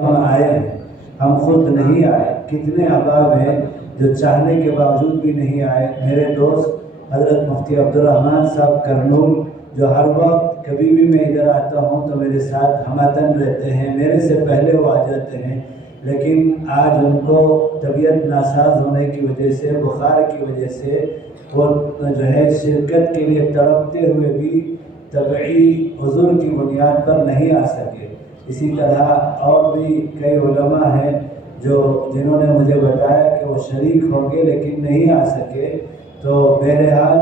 ہم آئے ہیں، ہم خود نہیں آئے۔ کتنے احباب ہیں جو چاہنے کے باوجود بھی نہیں آئے۔ میرے دوست حضرت مفتی عبدالرحمن صاحب کرنول، جو ہر وقت کبھی بھی میں ادھر آتا ہوں تو میرے ساتھ ہمدن رہتے ہیں، میرے سے پہلے وہ آ جاتے ہیں، لیکن آج ان کو طبیعت ناساز ہونے کی وجہ سے، بخار کی وجہ سے وہ جو ہے شرکت کے لیے تڑپتے ہوئے بھی طبعی عذر کی بنیاد پر نہیں آ سکے۔ اسی طرح اور بھی کئی علماء ہیں جنہوں نے مجھے بتایا کہ وہ شریک ہوں گے لیکن نہیں آ سکے۔ تو بہرحال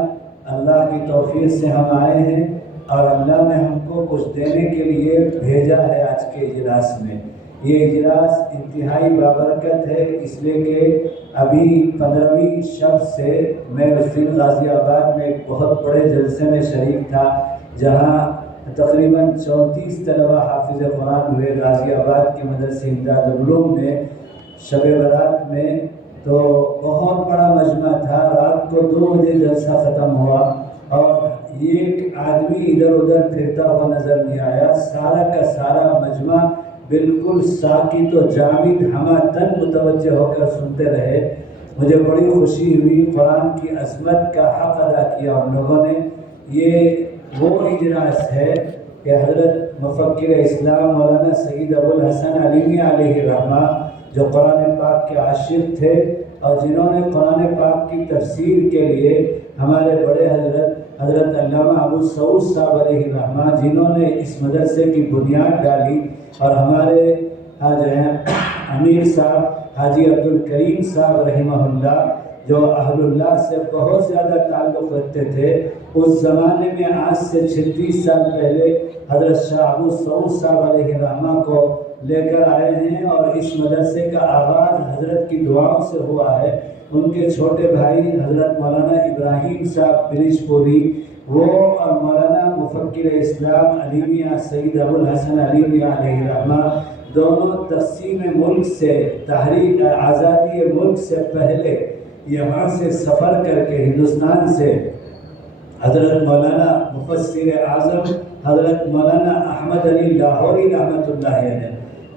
اللہ کی توفیق سے ہم آئے ہیں اور اللہ نے ہم کو کچھ دینے کے لیے بھیجا ہے آج کے اجلاس میں۔ یہ اجلاس انتہائی بابرکت ہے، اس لیے کہ ابھی 15ویں شب سے میں اس دن غازی آباد میں ایک بہت بڑے جلسے میں شریک تھا، جہاں تقریباً 34 طلبہ حافظ قرآن ہوئے غازی آباد کے مدرسہ امداد العلوم میں شب برات میں۔ تو بہت بڑا مجمع تھا، رات کو 2 بجے جلسہ ختم ہوا اور ایک آدمی ادھر ادھر پھرتا ہوا نظر نہیں آیا۔ سارا کا سارا مجمع بالکل ساکت و جامد ہمہ متوجہ ہو کر سنتے رہے۔ مجھے بڑی خوشی ہوئی، قرآن کی عظمت کا حق ادا کیا ان لوگوں نے۔ یہ وہ اجلاس ہے کہ حضرت مفکر اسلام مولانا سید ابوالحسن علیمی علیہ الرحمہ، جو قرآن پاک کے عاشق تھے اور جنہوں نے قرآن پاک کی تفسیر کے لیے ہمارے بڑے حضرت علامہ ابو سعود صاحب علیہ الرحمہ، جنہوں نے اس مدرسے کی بنیاد ڈالی، اور ہمارے جو ہیں امیر صاحب حاجی عبدالکریم صاحب رحمہ اللہ، جو اہل اللہ سے بہت زیادہ تعلق رکھتے تھے۔ اس زمانے میں آج سے 36 سال پہلے حضرت شاہ ابو سعود صاحب علیہ الرحمہ کو لے کر آئے ہیں، اور اس مدرسے کا آغاز حضرت کی دعاؤں سے ہوا ہے۔ ان کے چھوٹے بھائی حضرت مولانا ابراہیم صاحب بریش پوری، وہ اور مولانا مفکر اسلام علیمیہ سید ابوالحسن علیمی علیہ الرحمہ، دونوں تقسیم ملک سے، تحریک آزادی ملک سے پہلے یہاں سے سفر کر کے ہندوستان سے حضرت مولانا مفسر اعظم حضرت مولانا احمد علی لاہوری رحمۃ اللہ علیہ،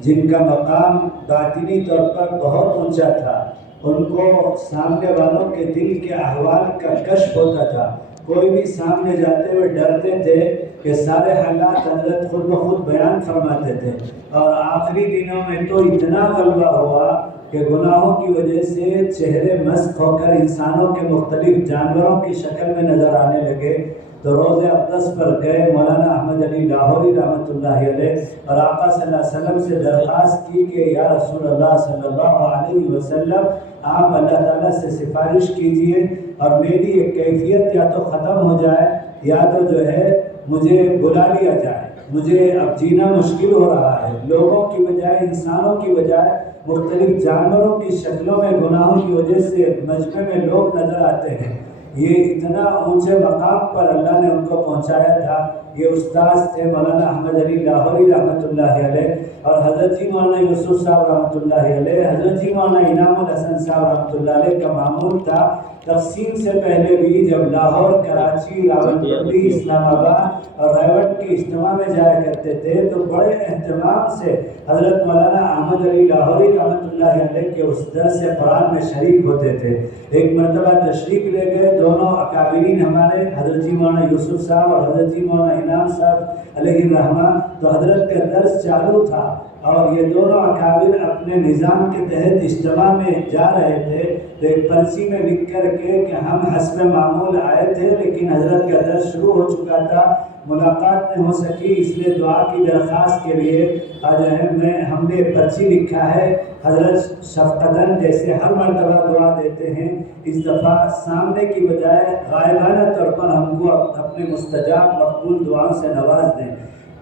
جن کا مقام باطنی طور پر بہت اونچا تھا، ان کو سامنے والوں کے دل کے احوال کا کشف ہوتا تھا۔ کوئی بھی سامنے جاتے ہوئے ڈرتے تھے کہ سارے حالات حضرت خود بخود بیان فرماتے تھے، اور آخری دنوں میں تو اتنا غلبہ ہوا کہ گناہوں کی وجہ سے چہرے مسخ ہو کر انسانوں کے مختلف جانوروں کی شکل میں نظر آنے لگے۔ تو روز اقدس پر گئے مولانا احمد علی لاہوری رحمۃ اللہ علیہ، اور آقا صلی اللہ علیہ وسلم سے درخواست کی کہ یا رسول اللہ صلی اللہ علیہ وسلم، آپ اللہ تعالیٰ سے سفارش کیجئے اور میری ایک کیفیت یا تو ختم ہو جائے یا تو جو ہے مجھے بلا لیا جائے، مجھے اب جینا مشکل ہو رہا ہے۔ لوگوں کی بجائے، انسانوں کی بجائے مختلف جانوروں کی شکلوں میں گناہوں کی وجہ سے مجمع میں لوگ نظر آتے ہیں۔ یہ اتنا اونچے مقام پر اللہ نے ان کو پہنچایا تھا۔ یہ استاذ تھے مولانا احمد علی لاہوری رحمۃ اللہ علیہ، اور حضرت جی مولانا یوسف صاحب رحمۃ اللہ علیہ، حضرت جی مولانا انعام الحسن صاحب رحمۃ اللہ علیہ کا معمول تھا تقسیم سے پہلے بھی، جب لاہور، کراچی، راولپنڈی، اسلام آباد اور ریوٹ کے اجتماع میں جایا کرتے تھے تو بڑے اہتمام سے حضرت مولانا احمد علی لاہوری رحمۃ اللہ علیہ کے اس درس قرآن میں شریک ہوتے تھے۔ ایک مرتبہ تشریف لے گئے دونوں اکابرین ہمارے، حضرت جی مولانا یوسف صاحب اور حضرت جی مولانا انعام صاحب علیہ الرحمہ، تو حضرت کا درس چالو تھا اور یہ دونوں اکابر اپنے نظام کے تحت اجتماع میں جا رہے تھے، تو ایک پرچی میں لکھ کر کے کہ ہم حسب معمول آئے تھے لیکن حضرت کا درس شروع ہو چکا تھا، ملاقات نہیں ہو سکی، اس لیے دعا کی درخواست کے لیے ہم نے پرچی لکھا ہے۔ حضرت شفقتاً جیسے ہر مرتبہ دعا دیتے ہیں، اس دفعہ سامنے کی بجائے غائبانہ طور پر ہم کو اپنے مستجاب مقبول دعاؤں سے نواز دیں۔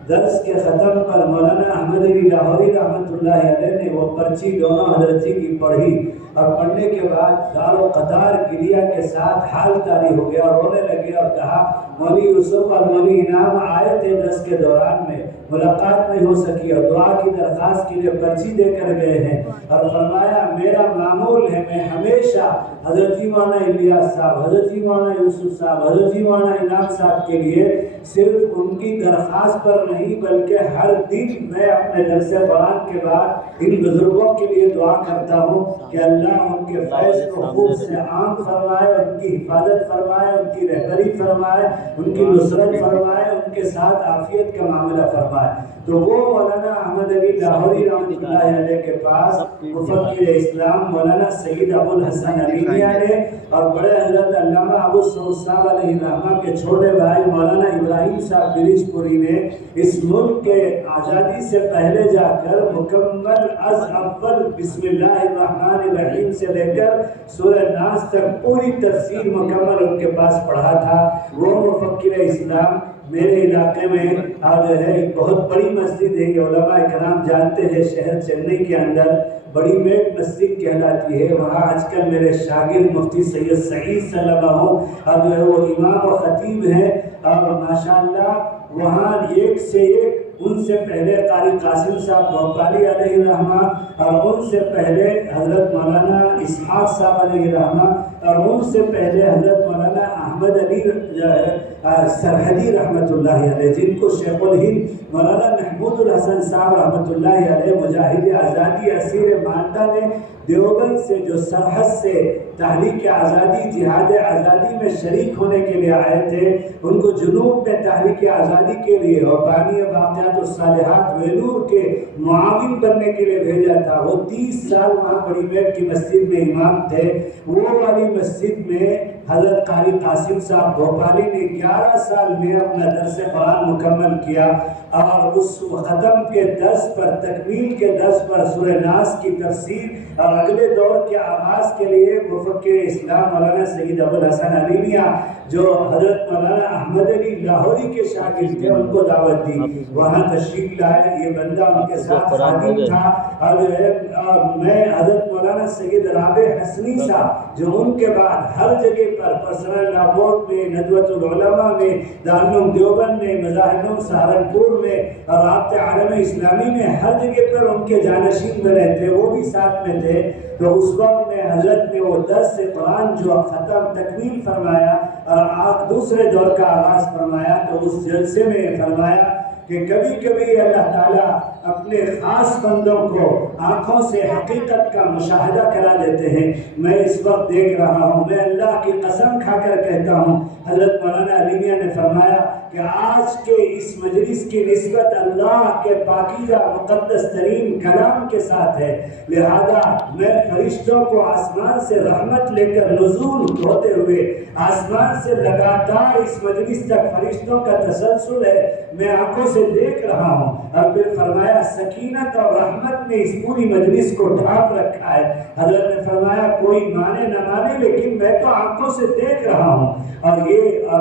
درس کے ختم پر مولانا احمد علی لاہوری رحمۃ اللہ علیہ نے وہ پرچی دونوں حضرت جی کی پڑھی، اور پڑھنے کے بعد دار و قطار گریہ کے ساتھ حال طاری ہو گیا اور رونے لگے اور کہا مولوی یوسف اور مولوی انعام آئے تھے درس کے دوران میں، ملاقات نہیں ہو سکی اور دعا کی درخواست کے لیے پرچی دے کر گئے ہیں، اور فرمایا میرا معمول ہے میں ہمیشہ حضرت جی مولانا الیاس صاحب، حضرت جی مولانا یوسف صاحب، حضرت جی مولانا انعام صاحب کے لیے صرف ان کی درخواست پر نہیں بلکہ ہر دن میں اپنے درس قرآن کے بعد ان بزرگوں کے لیے دعا کرتا ہوں کہ اللہ ان کے فیض کو خوب سے عام فرمائے، ان کی حفاظت فرمائے، ان کی رہبری فرمائے، ان کی نصرت فرمائے، ان کے ساتھ عافیت کا معاملہ فرمائے۔ تو وہ مولانا احمد علی لاہوری رحمۃ اللہ علیہ کے پاس مفکر اسلام مولانا سید ابو الحسن علی میاں نے اور بڑے حضرت علامہ ابو سعود صاحب علیہ الرحمہ کے چھوٹے بھائی مولانا ابراہیم صاحب برج پوری نے اس ملک کے آزادی سے پہلے جا کر مکمل از اول بسم اللہ الرحمن الرحیم سے لے کر سورہ ناس تک پوری تفسیر مکمل ان کے پاس پڑھا تھا۔ وہ مفکر اسلام میرے علاقے میں آج ہے ایک بہت بڑی مسجد ہے، یہ علماء کرام جانتے ہیں، شہر چنئی کے اندر بڑی میٹ مسجد کہلاتی ہے، وہاں آج کل میرے شاگرد مفتی سید سعید صلی اللہ اب جو ہے وہ امام و خطیب ہیں، اور ماشاءاللہ وہاں ایک سے ایک، ان سے پہلے قاری قاسم صاحب بھوپالی علیہ الرحمہ، اور ان سے پہلے حضرت مولانا اسحاق صاحب علیہ الرحمہ، اور ان سے پہلے حضرت مولانا احمد علی سرحدی رحمۃ اللہ علیہ، جن کو شیخ الہند مولانا محمود الحسن صاحب رحمۃ اللہ علیہ مجاہد آزادی اسیر مالٹا نے دیوبند سے جو سرحد سے تحریک آزادی جہاد آزادی میں شریک ہونے کے لیے آئے تھے، ان کو جنوب میں تحریک آزادی کے لیے اور بانی باقیات الصالحات ویلور کے معاون بننے کے لیے بھیجا تھا۔ وہ 30 سال وہاں بڑی میٹ کی مسجد میں امام تھے۔ وہ والی مسجد میں حضرت قاری قاسم صاحب بھوپالی نے 11 سال میں اپنا درس قرآن مکمل کیا، اور اس ختم کے درس پر، تکمیل کے درس پر سورہ ناس کی تفسیر اور اگلے دور کے آغاز کے لیے مفکر اسلام مولانا سید ابو الحسن علی میاں جو حضرت مولانا احمد علی لاہوری کے شاگرد تھے، ان کو دعوت دی، وہاں تشریف لائے۔ یہ بندہ ان کے ساتھ خادم تھا، اور میں حضرت مولانا سید رابع حسنی صاحب جو ان کے بعد ہر جگہ پر پرسنل لا بورڈ میں، ندوۃ العلماء میں، دارالعلوم دیوبند میں، مظاہر سہارنپور میں اور رابطہ عالم اسلامی میں ہر جگہ پر ان کے جانشین بنے تھے، وہ بھی ساتھ میں تھے۔ تو اس وقت میں حضرت نے وہ درس قرآن جو ختم تکمیل فرمایا اور دوسرے دور کا آغاز فرمایا، تو اس جلسے میں فرمایا کہ کبھی کبھی اللہ تعالیٰ اپنے خاص بندوں کو آنکھوں سے حقیقت کا مشاہدہ کرا دیتے ہیں۔ میں اس وقت دیکھ رہا ہوں، میں اللہ کی قسم کھا کر کہتا ہوں، حضرت مولانا علی میاں نے فرمایا کہ آج کے اس مجلس کی نسبت اللہ کے پاکیزہ مقدس ترین کلام کے ساتھ ہے، لہذا میں فرشتوں کو آسمان سے رحمت لے کر نزول ہوتے ہوئے آسمان سے لگاتار اس مجلس تک فرشتوں کا تسلسل ہے، میں آنکھوں سے دیکھ رہا ہوں۔ اور پھر فرمایا سکینت اور رحمت نے اس پوری مجلس کو ڈھانپ رکھا ہے۔ حضرت نے فرمایا کوئی مانے نہ مانے لیکن میں تو آنکھوں سے دیکھ رہا ہوں۔ اور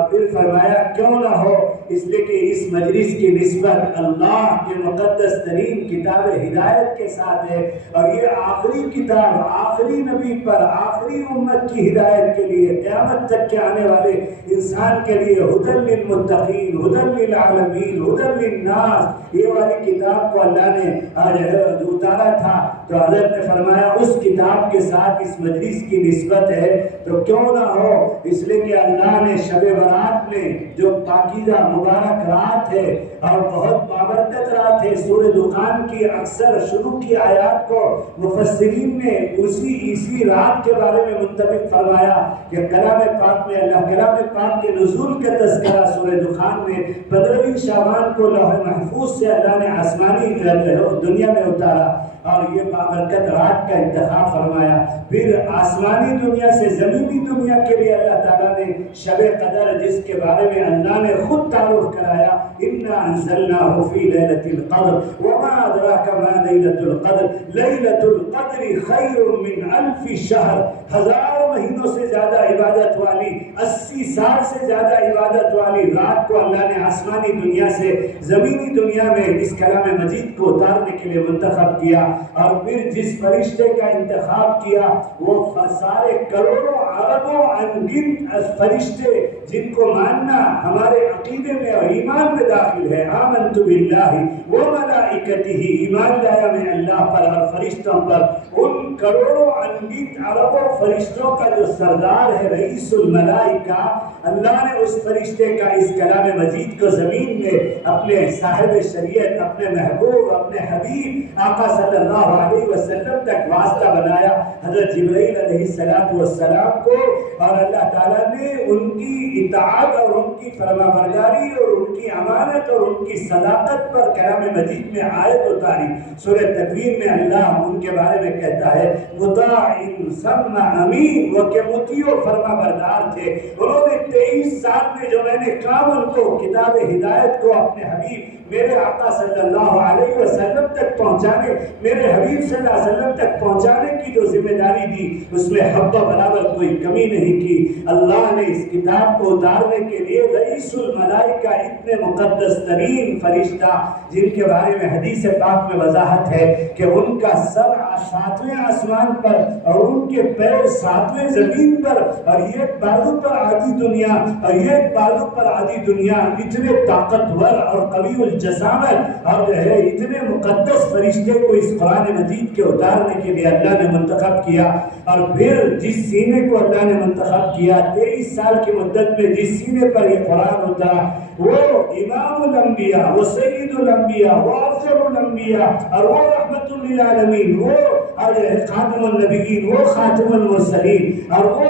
پھر فرمایا کیوں نہ ہو، اس لیے کہ اس مجلس کی نسبت اللہ کے مقدس ترین کتاب ہدایت کے ساتھ ہے، اور یہ آخری کتاب آخری نبی پر آخری امت کی ہدایت کے لیے، قیامت تک کے آنے والے انسان کے لیے ہدی للمتقین، ہدی للعالمین، ہدی للناس، یہ والی کتاب کو اللہ نے اتارا تھا۔ تو حضرت نے فرمایا اس کتاب کے ساتھ اس مجلس کی نسبت ہے، تو کیوں نہ ہو، اس لیے کہ اللہ نے شب برات میں جو پاکیزہ مبارک رات ہے اور بہت بابرکت رات ہے، سورہ دخان کی اکثر شروع کی آیات کو مفسرین نے اسی رات کے بارے میں منطبق فرمایا کہ کلام پاک میں اللہ کلام پاک کے نزول کا تذکرہ سورہ دخان میں 15ویں شعبان کو لوح محفوظ سے اللہ نے آسمانی دنیا میں اتارا، اور یہ بابرکت رات کا انتخاب فرمایا۔ پھر آسمانی دنیا سے زمینی دنیا کے لیے اللہ تعالیٰ نے شب قدر، جس کے بارے میں اللہ نے خود تعارف کرایا، اِنَّا أَنزَلْنَاهُ فِي لَيْلَةِ الْقَدْرِ وَمَا أَدْرَاكَ مَا لَيْلَةُ الْقَدْرِ لَيْلَةُ الْقَدْرِ خَيْرٌ مِّنْ أَلْفِ شَهْرٍ، ہزار مہینوں سے زیادہ عبادت والی، 80 سال سے زیادہ عبادت والی رات کو اللہ نے آسمانی دنیا سے زمینی دنیا میں اس کلام مجید کو اتارنے کے لیے منتخب کیا، اور پھر جس فرشتے کا انتخاب کیا وہ سارے کروڑوں اربوں انگنت فرشتے جن کو ماننا ہمارے عقیدے میں اور ایمان میں داخل ہے۔ آمنت باللہ وملائکتہ، ایمان لایا میں اللہ پر اور فرشتوں پر، ان کروڑوں انگنت اربوں فرشتوں کا جو سردار ہے رئیس الملائکہ، اللہ نے اس فرشتے کا اس کلام مجید کو زمین میں اپنے صاحب شریعت، اپنے محبوب، اپنے حبیب آقا صلی اللہ علیہ وسلم تک واسطہ بنایا، حضرت جبرائیل علیہ السلام کو، اور اللہ تعالیٰ نے ان کی اطاعت اور ان کی فرما برداری اور ان کی امانت اور ان کی صداقت پر کلام مجید میں آیت اتاری۔ سورہ تکویر میں اللہ ان کے بارے میں کہتا ہے مطاع ثم امین، وہ کہ مطیع و فرما بردار تھے، انہوں نے 23 سال میں جو میں نے کام ان کو کتاب ہدایت کو اپنے حبیب میرے آقا صلی اللہ علیہ وسلم تک پہنچانے، میرے حبیب صلی اللہ علیہ وسلم تک پہنچانے کی جو ذمہ داری دی اس میں حبہ برابر کوئی کمی نہیں کی۔ اللہ نے اس کتاب کو اتارنے کے لیے رئیس الملائکہ، اتنے مقدس ترین فرشتہ جن کے بارے میں حدیث پاک میں وضاحت ہے کہ ان کا سر 7ویں آسمان پر اور ان کے پیر 7ویں زمین پر، اور ایک بازو پر آدھی دنیا اور ایک بازو پر آدھی دنیا، اتنے طاقتور اور قوی الجسامت اور جو ہے اتنے مقدس فرشتے کو اس قرآن مجید کے اتارنے کے لیے اللہ نے منتخب کیا۔ اور پھر جس سینے کو اللہ نے منتخب کیا، 23 سال کی مدت میں جس سینے پر یہ قرآن اترا، وہ امام الانبیاء، وہ سید الانبیاء، وہ افضل الانبیاء، اور وہ رحمت للعالمین، وہ خاتم النبیین، وہ خاتم المرسلین، اور وہ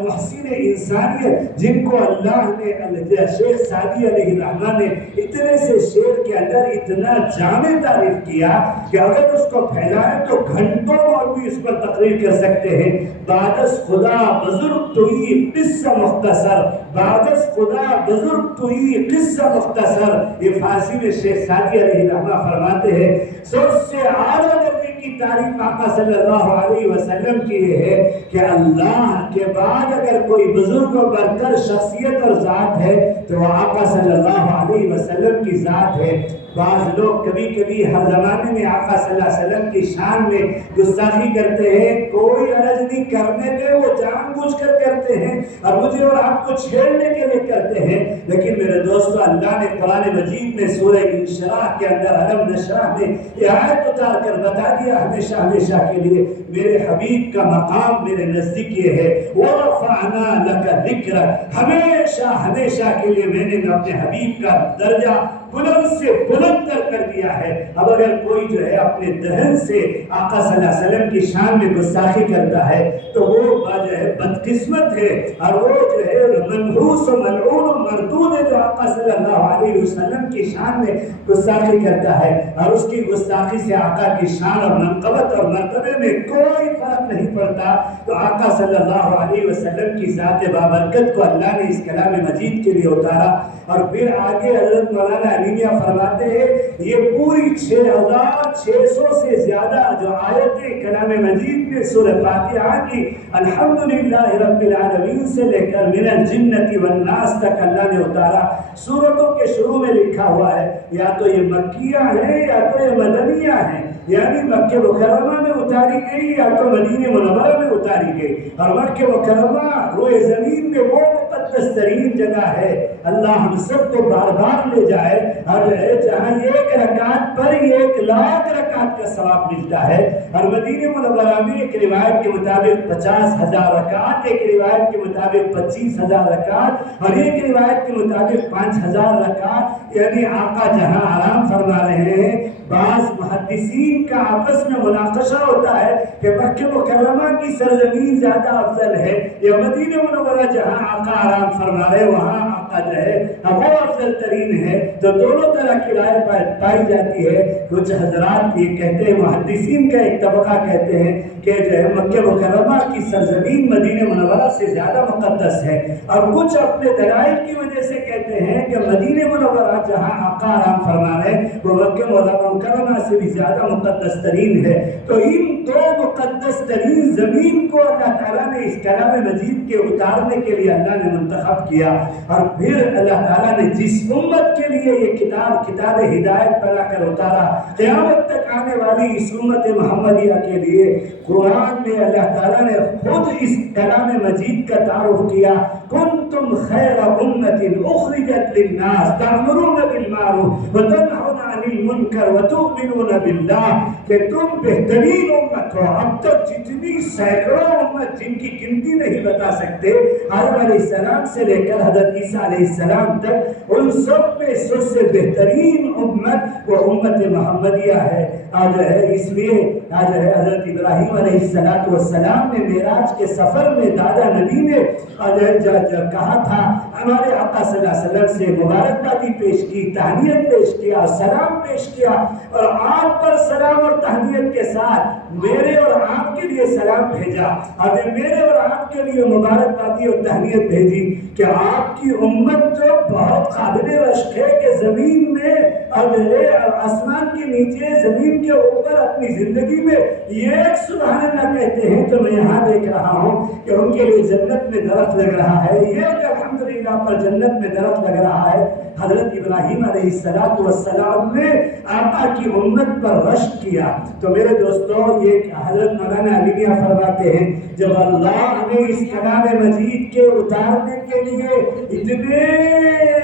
محسن انسانیت جن کو اللہ نے شیخ سعدی علیہ الرحمہ نے اتنے سے شعر کے اندر اتنا جامع تعریف کیا کہ اگر اس کو پھیلائیں تو گھنٹوں اور بھی اس پر تقریر کر سکتے ہیں۔ بعدس خدا بزرگ توئی قصہ مختصر، بعدس خدا بزرگ توئی قصہ مختصر، یہ فارسی میں شیخ سعدی علیہ الرحمہ فرماتے ہیں سب سے اعلیٰ درجے کی تعریف آقا صلی اللہ علیہ وسلم کی یہ ہے کہ اللہ کے بعد اگر کوئی بزرگ و برتر شخصیت اور ذات ہے تو وہ آقا صلی اللہ علیہ وسلم کی ذات ہے۔ بعض لوگ کبھی کبھی ہر زمانے میں آقا صلی اللہ علیہ وسلم کی شان میں گستاخی کرتے ہیں، کوئی عرض نہیں کرنے دے، وہ جان بوجھ کر کرتے ہیں اور مجھے اور آپ کو چھیڑنے کے لیے کرتے ہیں۔ لیکن میرے دوستو، اللہ نے قرآن مجید میں سورہ انشراح کے اندر علم نشرح میں یہ آیت اتار کر بتا دیا ہمیشہ ہمیشہ کے لیے میرے حبیب کا مقام میرے نزدیک یہ ہے، وَرَفَعْنَا لَكَ ذِكْرَكَ، ہمیشہ ہمیشہ کے لیے میں نے اپنے حبیب کا درجہ بلند سے بلند تر کر دیا ہے۔ اب اگر کوئی جو ہے اپنے دہن سے آقا صلی اللہ علیہ وسلم کی شان میں گستاخی کرتا ہے تو وہ جو ہے بدقسمت ہے، اور وہ جو ہے منحوس و ملعون و مردود ہے جو آقا صلی اللہ علیہ وسلم کی شان میں گستاخی کرتا ہے، اور اس کی گستاخی سے آقا کی شان اور منقبت اور مرتبے میں کوئی فرق نہیں پڑتا۔ تو آقا صلی اللہ علیہ وسلم کی ذات بابرکت کو اللہ نے اس کلام مجید کے لیے اتارا، اور پھر آگے حضرت مولانا علیمیہ فرماتے ہیں یہ پوری 6600 سے زیادہ جو آیتیں کلام مجید میں سورہ فاتحہ کی الحمدللہ رب العالمین سے لے کر من الجنۃ والناس تک اللہ نے اتارا۔ سورتوں کے شروع میں لکھا ہوا ہے یا تو یہ مکیہ ہیں یا تو یہ مدنیہ ہیں، یعنی مکہ مکرمہ میں اتاری گئی یا تو مدینہ منورہ میں اتاری گئی، اور مکہ مکرمہ روئے زمین میں وہ مقدس ترین جگہ ہے۔ اللہ ہم سب کو بار بار لے جائے اور جہاں ایک رکعت پر 1,00,000 رکعت کا ثواب ملتا ہے، اور مدینہ منورہ میں ایک روایت کے مطابق 50,000 رکعت، ایک روایت کے مطابق 25,000 رکعت، اور ایک روایت کے مطابق 5,000 رکعت، یعنی آقا جہاں آرام فرما رہے ہیں۔ بعض محدثین کا آپس میں مناقشہ ہوتا ہے کہ مکہ مکرمہ کی سرزمین زیادہ افضل ہے یا مدینہ منورہ جہاں آقا آرام فرما رہے وہاں آقا جو ہے وہ افضل ترین ہے، تو دونوں طرح کی رائے پائی جاتی ہے۔ کچھ حضرات یہ کہتے ہیں، محدثین کا ایک طبقہ کہتے ہیں کہ جو ہے مکہ مکرمہ کی سرزمین مدینہ منورہ سے زیادہ مقدس ہے، اور کچھ اپنے دلائل کی وجہ سے کہتے ہیں کہ مدینہ منورہ جہاں آقا آرام فرما رہے ہیں وہ مکہ مکرمہ سے بھی زیادہ مقدس ترین ہے۔ تو ان دو مقدس ترین زمین کو اللہ تعالیٰ نے اس کلام مجید کے اتارنے کے لیے اللہ نے منتخب کیا، اور پھر اللہ تعالیٰ نے جس امت کے لیے یہ کتاب ہدایت بنا کر اتارا، قیامت تک آنے والی اس امت محمدیہ کے لیے قرآن میں اللہ تعالیٰ نے خود اس کلام مجید کا تعارف کیا، کنتم خیر امت اخرجت للناس تأمرون بالمعروف وتنہون عن المنکر وتؤمنون باللہ، کہ تم بہترین امت ہو۔ اب تک جتنی سینکڑوں امت جن کی گنتی نہیں بتا سکتے، آدم علیہ السلام سے لے کر حضرت عیسیٰ علیہ السلام تک، ان سب میں سب سے بہترین امت وہ امت محمدیہ ہے۔ آج ہے اس لیے آج ہے حضرت ابراہیم علیہ السلام نے معراج کے سفر میں دادا نبی نے کہا تھا، ہمارے آقا صلی اللہ علیہ وسلم سے مبارکبادی پیش کی، تہنیت پیش کیا، سلام پیش کیا، اور آپ پر سلام اور تہنیت کے ساتھ میرے اور آپ کے لیے سلام بھیجا، اور میرے اور آپ کے لیے مبارکبادی اور تہنیت بھیجی کہ آپ کی امت جو بہت قابل رشک ہے کہ زمین میں آسمان کے نیچے زمین کے اوپر اپنی زندگی میں یہ ایک سبحان اللہ کہتے ہیں، تو میں یہاں دیکھ رہا ہوں کہ ان کے لیے جنت میں درخت لگ رہا ہے، یہ الحمدللہ پر جنت میں درخت لگ رہا ہے۔ حضرت ابراہیم علیہ السلام نے آقا کی امت پر رشک کیا۔ تو میرے دوستوں، یہ حضرت مولانا علی میاں فرماتے ہیں، جب اللہ نے اس کلام مجید کے اتارنے کے لیے اتنے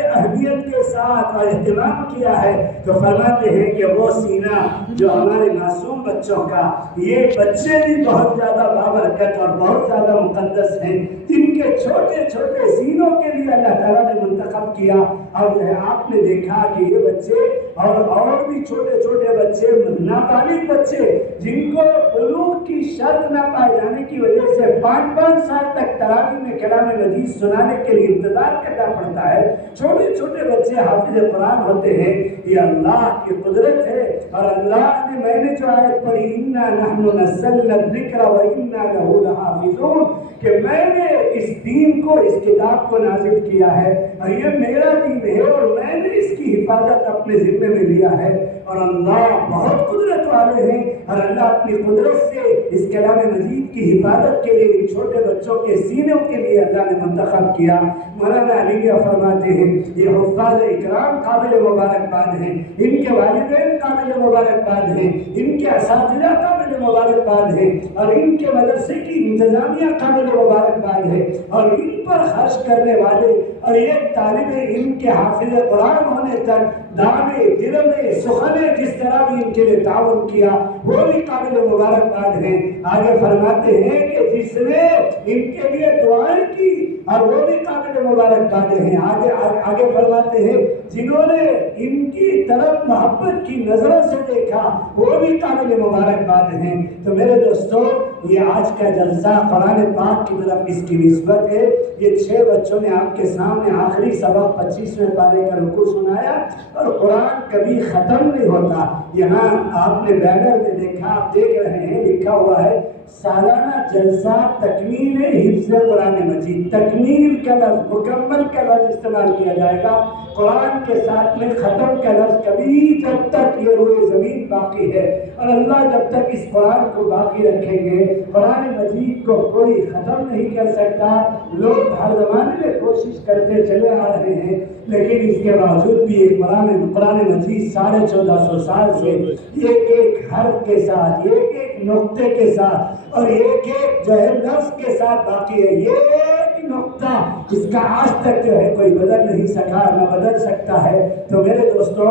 اہمیت کے ساتھ اور اہتمام کیا ہے، تو فرماتے ہیں کہ وہ سینہ جو ہمارے معصوم بچوں کا، یہ بچے بھی بہت زیادہ بابرکت اور بہت زیادہ مقدس ہیں، جن کے چھوٹے چھوٹے سینوں کے لیے اللہ تعالیٰ نے منتخب کیا۔ اور آپ نے دیکھا کہ یہ بچے اور بھی چھوٹے چھوٹے بچے، نابالغ بچے، جن کو بلوغ کی شرط نہ پائے جانے کی وجہ سے 5 سال تک تراویح میں کلام مجید سنانے کے لیے انتظار کرنا پڑتا ہے، چھوٹے چھوٹے بچے حافظ قرآن ہوتے ہیں۔ یہ اللہ کی قدرت ہے، اور اللہ نے، میں نے جو آیت پڑھی، اِنَّا نَحْنُ نَزَّلْنَا الذِّكْرَ وَإِنَّا لَهُ لَحَافِظُونَ، کہ میں نے اس دین کو، اس کتاب کو نازل کیا ہے، اور یہ میرا دین ہے، اور میں نے اس کی حفاظت اپنے ذمے میں لیا ہے۔ اور اللہ بہت قدرت والے ہیں، اور اللہ اپنی قدرت سے اس کلام مجید کی حفاظت کے لیے چھوٹے بچوں کے سینوں کے لیے اللہ نے منتخب کیا۔ مولانا علی میاں فرماتے ہیں، یہ حفاظ اکرام قابل مبارکباد ہیں، ان کے والدین قابل مبارکباد ہیں، ان کے اساتذہ قابل مبارکباد ہیں، اور ان کے مدرسے کی انتظامیہ قابل مبارکباد ہے، اور ان پر خرچ کرنے والے اور ایک طالب علم کے حافظ قرآن ہونے تک دامے درمے سخنے جس طرح بھی ان کے لیے تعاون کیا، وہ بھی قابل مبارکباد ہیں۔ آگے فرماتے ہیں کہ جس نے ان کے لیے دعائیں کی، اور وہ بھی قابل مبارکباد ہیں۔ آگے فرماتے ہیں جنہوں نے ان کی طرف محبت کی نظروں سے دیکھا، وہ بھی قابل مبارکباد ہیں۔ تو میرے دوستوں، یہ آج کا جلسہ قرآن پاک کی طرف اس کی نسبت ہے۔ یہ 6 بچوں نے آپ کے سامنے آخری سبق 25ویں پارے کا رکوع سنایا، اور قرآن کبھی ختم نہیں ہوتا۔ یہاں آپ نے بینر میں دیکھا، آپ دیکھ رہے ہیں، لکھا ہوا ہے سالانہ جلسہ تکمیل حفظ قرآن مجید۔ تکمیل کا لفظ، مکمل کا لفظ استعمال کیا جائے گا، قرآن کے ساتھ میں ختم کا لفظ کبھی، جب تک یہ روئے زمین باقی ہے، اور اللہ جب تک اس قرآن کو باقی رکھیں گے، قرآن مجید کو کوئی ختم نہیں کر سکتا۔ لوگ ہر زمانے میں کوشش کرتے چلے آ رہے ہیں، لیکن اس کے باوجود بھی ایک قرآن مجید 1450 سال سے ایک ایک حرف کے ساتھ، ایک ایک نقطے کے ساتھ، اور ایک ایک جو ہے لفظ کے ساتھ باقی ہے۔ یہ ایک نقطہ اس کا آج تک جو ہے کوئی بدل نہیں سکا، نہ بدل سکتا ہے۔ تو میرے دوستوں،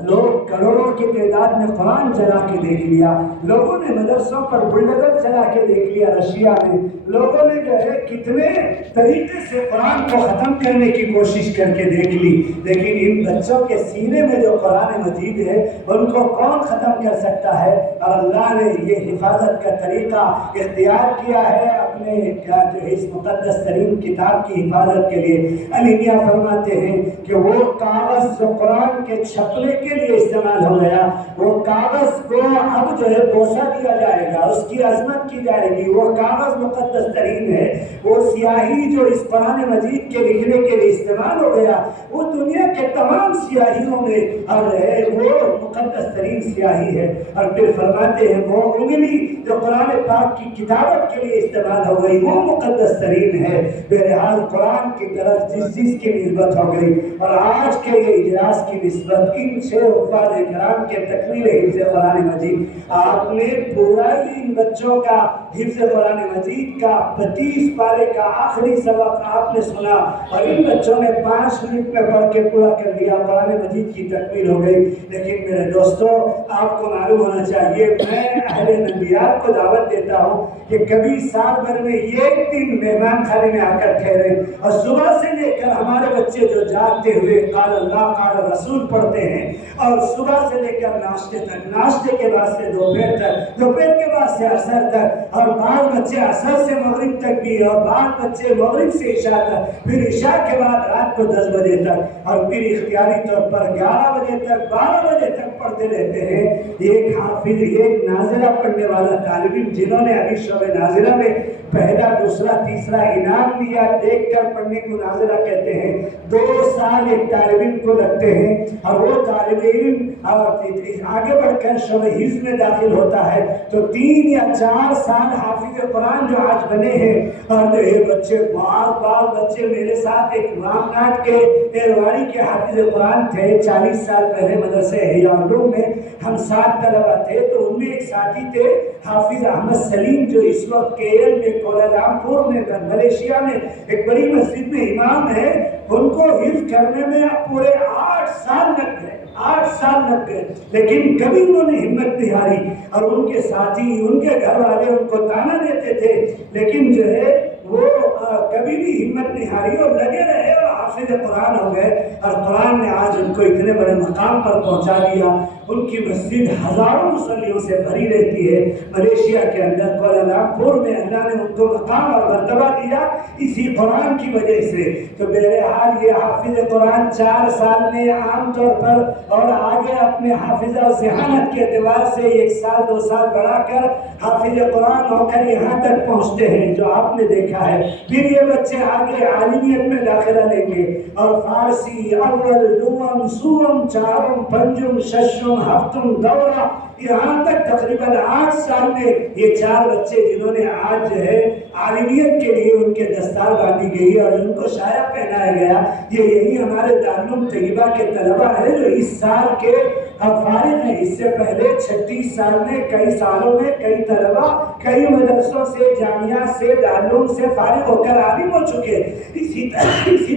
لوگ کروڑوں کی تعداد میں قرآن جلا کے دیکھ لیا، لوگوں نے مدرسوں پر بلڈوزر چلا کے دیکھ لیا رشیا میں، لوگوں نے جو ہے کتنے طریقے سے قرآن کو ختم کرنے کی کوشش کر کے دیکھ لی، لیکن ان بچوں کے سینے میں جو قرآن مجید ہے ان کو کون ختم کر سکتا ہے؟ اور اللہ نے یہ حفاظت کا طریقہ اختیار کیا ہے اپنے جو اس مقدس ترین کتاب کی حفاظت کے لیے۔ علی میاں فرماتے ہیں کہ وہ کاغذ جو قرآن کے چھپنے کے لیے استعمال ہو گیا، وہ کاغذ کو اب جو ہے بوسہ دیا جائے گا، اس کی عظمت کی جائے گی، وہ کاغذ مقدس ترین ہے، وہ سیاہی جو اس قرآن مجید کے لکھنے کے لیے استعمال ہو گیا وہ دنیا کے تمام سیاہیوں میں اور ہے وہ مقدس ترین سیاہی ہے۔ اور پھر فرماتے ہیں وہ انگلی جو قرآن پاک کی کتابت کے لیے استعمال ہو گئی وہ مقدس ترین ہے۔ بہرحال قرآن کی طرف جس چیز کی نسبت ہو گئی، اور آج کے یہ اجلاس کی نسبت ان 6 حفاظ کرام کے تکمیل حفظ قرآن مجید، آپ نے پورا ہی ان بچوں کا حفظ قرآن مجید کا 32 پارے کا آخری سبق آپ نے سنا، اور ان بچوں نے 5 منٹ میں پڑھ کے پورا کر لیا، قرآن مجید کی تکمیل ہو گئی۔ لیکن میرے دوستو آپ کو معلوم ہونا چاہیے، میں اہل نبیات کو دعوت دیتا ہوں کہ کبھی سال بھر میں ایک دن مہمان خانے میں آ کر ٹھہرے، اور صبح سے لے کر ہمارے بچے جو جاگتے ہوئے قال اللہ قال رسول پڑھتے ہیں، اور صبح سے لے کر ناشتے تک، ناشتے کے بعد سے دوپہر تک، دوپہر کے بعد سے عصر تک، اور بعض بچے عصر سے مغرب تک بھی، اور بعض بچے مغرب سے عشاء تک، پھر عشاء کے بعد رات کو 10 بجے تک، اور پھر اختیاری طور پر 11 بجے تک 12 بجے تک پڑھتے رہتے ہیں۔ ایک حافظ، ایک ناظرہ پڑھنے والا طالب علم جنہوں نے ابھی شعبہ ناظرہ میں پہلا دوسرا تیسرا انعام لیا، دیکھ کر پڑھنے کو ناظرہ کہتے ہیں، 2 سال ایک طالب علم کو لگتے ہیں، اور وہ طالب علم آگے بڑھ کر شعبہ حفظ میں داخل ہوتا ہے تو 3 یا 4 سال حافظ قرآن جو آج بنے ہیں، اور یہ بچے بعض بچے میرے ساتھ ایک رام ناٹ کے ایرواری کے حافظ قرآن تھے، 40 سال پہلے مدرسے احیاء علوم میں ہم 7 طلبہ تھے، تو ان میں ایک ساتھی تھے حافظ احمد سلیم جو اس وقت کیرل میں کوالالمپور میں ملیشیا میں ایک بڑی مسجد میں امام ہے، ان کو حفظ کرنے میں پورے 8 سال لگ گئے، 8 سال لگ گئے، لیکن کبھی انہوں نے ہمت نہیں ہاری، اور ان کے ساتھی ان کے گھر والے ان کو تانا دیتے تھے، لیکن جو ہے وہ کبھی بھی ہمت نہیں ہاری اور لگے رہے، اور حافظ قرآن ہو گئے، اور قرآن نے آج ان کو اتنے بڑے مقام پر پہنچا دیا۔ ان کی مسجد ہزاروں مصلیوں سے بھری رہتی ہے ملیشیا کے اندر، کوالالمپور میں اللہ نے ان کو مقام اور مرتبہ دیا اسی قرآن کی وجہ سے۔ تو بہرحال یہ حافظ قرآن 4 سال میں عام طور پر، اور آگے اپنے حافظہ و ذہانت کے اعتبار سے 1 سال 2 سال بڑھا کر حافظ قرآن ہو کر یہاں تک پہنچتے ہیں جو آپ نے دیکھا ہے۔ پھر یہ بچے آگے عالمیت میں داخلہ لیں گے، اور فارسی اول دوم سوم چارم پنجم ششم ہفتم دورہ، یہاں تک تقریباً 8 سال میں یہ 4 بچے جنہوں نے آج جو ہے عالمیت کے لیے ان کے دستار باندھی گئی اور ان کو شایا پہنایا گیا، یہی ہمارے دارالعلوم طیبہ کے طلبہ ہیں جو اس سال کے فارغ ہیں۔ اس سے پہلے 36 سال میں کئی سالوں میں کئی طلبہ کئی مدرسوں سے، جامعات سے، دارالعلوم سے فارغ ہو کر عالم ہو چکے۔ اسی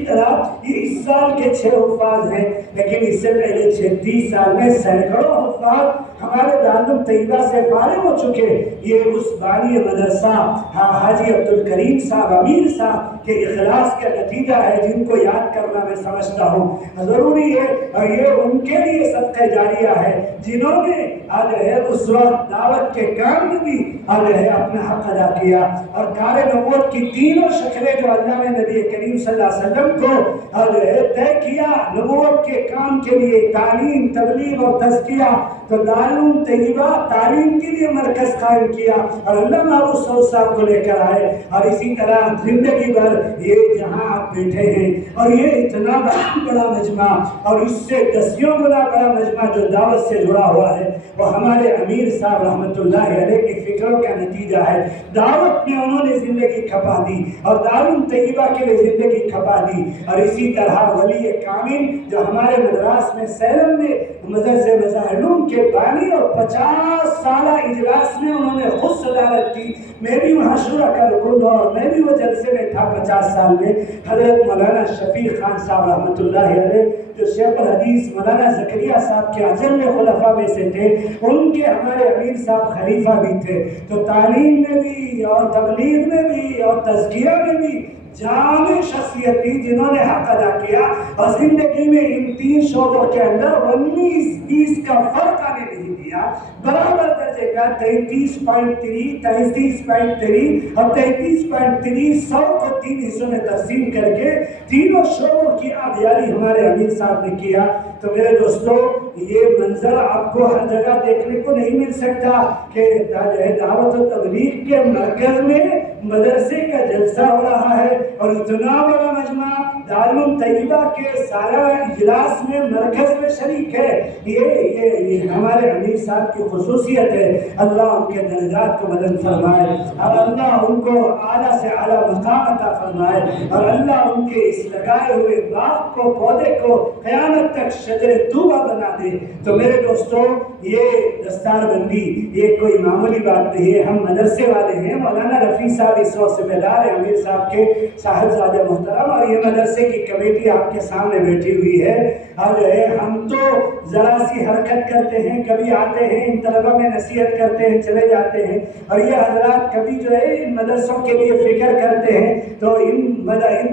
طرح یہ اس سال کے 6 حفاظ ہیں، لیکن اس سے پہلے 36 سال میں سینکڑوں حفاظ ہمارے دارالعلوم طیبہ سے فارغ ہو چکے۔ یہ اس بانی مدرسہ حاجی عبدالکریم صاحب امیر صاحب کے اخلاص کا نتیجہ ہے، جن کو یاد کرنا میں سمجھتا ہوں ضروری ہے، اور یہ ان کے لیے صدقہ جاریہ ہے جنہوں نے آج ہے اس وقت دعوت کے کام میں بھی آج ہے اپنا حق ادا کیا، اور کار نبوت کی تینوں شکلیں جو اللہ نے نبی کریم صلی اللہ علیہ وسلم کو آج ہے طے کیا نبوت کے کام کے لیے، تعلیم تبلیغ اور تزکیہ، تو دارالعلوم طیبہ تعلیم کے لیے مرکز قائم کیا اور علامہ ابو سعود صاحب کو لے کر آئے، اور اسی طرح زندگی بھر یہ جہاں آپ بیٹھے ہیں اور یہ اتنا بڑا مجمع، اور اس سے 10 گنا بڑا مجمع جو دعوت سے جڑا ہوا ہے، وہ ہمارے امیر صاحب رحمۃ اللہ علیہ کی فکروں کا نتیجہ ہے۔ دعوت میں انہوں نے زندگی کھپا دی اور دارالعلوم طیبہ کے لیے زندگی کھپا دی، اور اسی طرح ولی کامل جو ہمارے مدراس میں سیلم میں مدرسے علوم کے بانی اور 50 سالہ اجلاس میں انہوں نے خود صدارت کی، میں بھی وہاں شورا کا رکن تھا اور میں بھی وہ جلسے میں تھا 50 سال میں۔ حضرت مولانا شفیق خان صاحب رحمۃ اللہ علیہ جو شیخ الحدیث مولانا زکریا صاحب کے اجل خلفاء میں سے تھے، ان کے ہمارے امیر صاحب خلیفہ بھی تھے. تو تعلیم میں بھی اور تبلیغ میں بھی اور تزکیہ میں بھی جامع شخصیت تھی جنہوں نے حق ادا کیا، اور زندگی میں ان 3 شعبوں کے اندر 19-20 کا فرق آنے نہیں دیا. برابر درجے کا 33.3 33.3 اور 33.3 100 کو 3 حصوں میں تقسیم کر کے تینوں شعبوں کی آبیاری ہمارے امیر صاحب نے کیا. تو میرے دوستو، یہ منظر آپ کو ہر جگہ دیکھنے کو نہیں مل سکتا کہ دعوت و تبلیغ کے مرکز میں مدرسے کا جلسہ ہو رہا ہے اور اتنا بڑا مجمع دارالعلوم طیبہ کے سارا اجلاس میں مرکز میں شریک ہے. یہ ہمارے امیر صاحب کی خصوصیت ہے. اللہ ان کے درجات کو بلند فرمائے اور اللہ ان کو اعلیٰ سے اعلیٰ مقام عطا فرمائے اور اللہ ان کے اس لگائے ہوئے باغ کو، پودے کو قیامت تک شجر طوبہ بنا دے. تو میرے دوستوں، یہ دستار بندی یہ کوئی معمولی بات نہیں ہے. ہم مدرسے والے ہیں. مولانا رفیع صاحب اس وقت ذمہ دار ہیں امیر صاحب کے صاحبزادے محترم، اور یہ مدرسے کی کمیٹی آپ کے سامنے بیٹھی ہوئی ہے. اور جو ہے ہم تو ذرا سی حرکت کرتے ہیں، کبھی آتے ہیں ان طلبہ میں نصیحت کرتے ہیں چلے جاتے ہیں، اور یہ حضرات کبھی جو ہے ان مدرسوں کے لیے فکر کرتے ہیں تو ان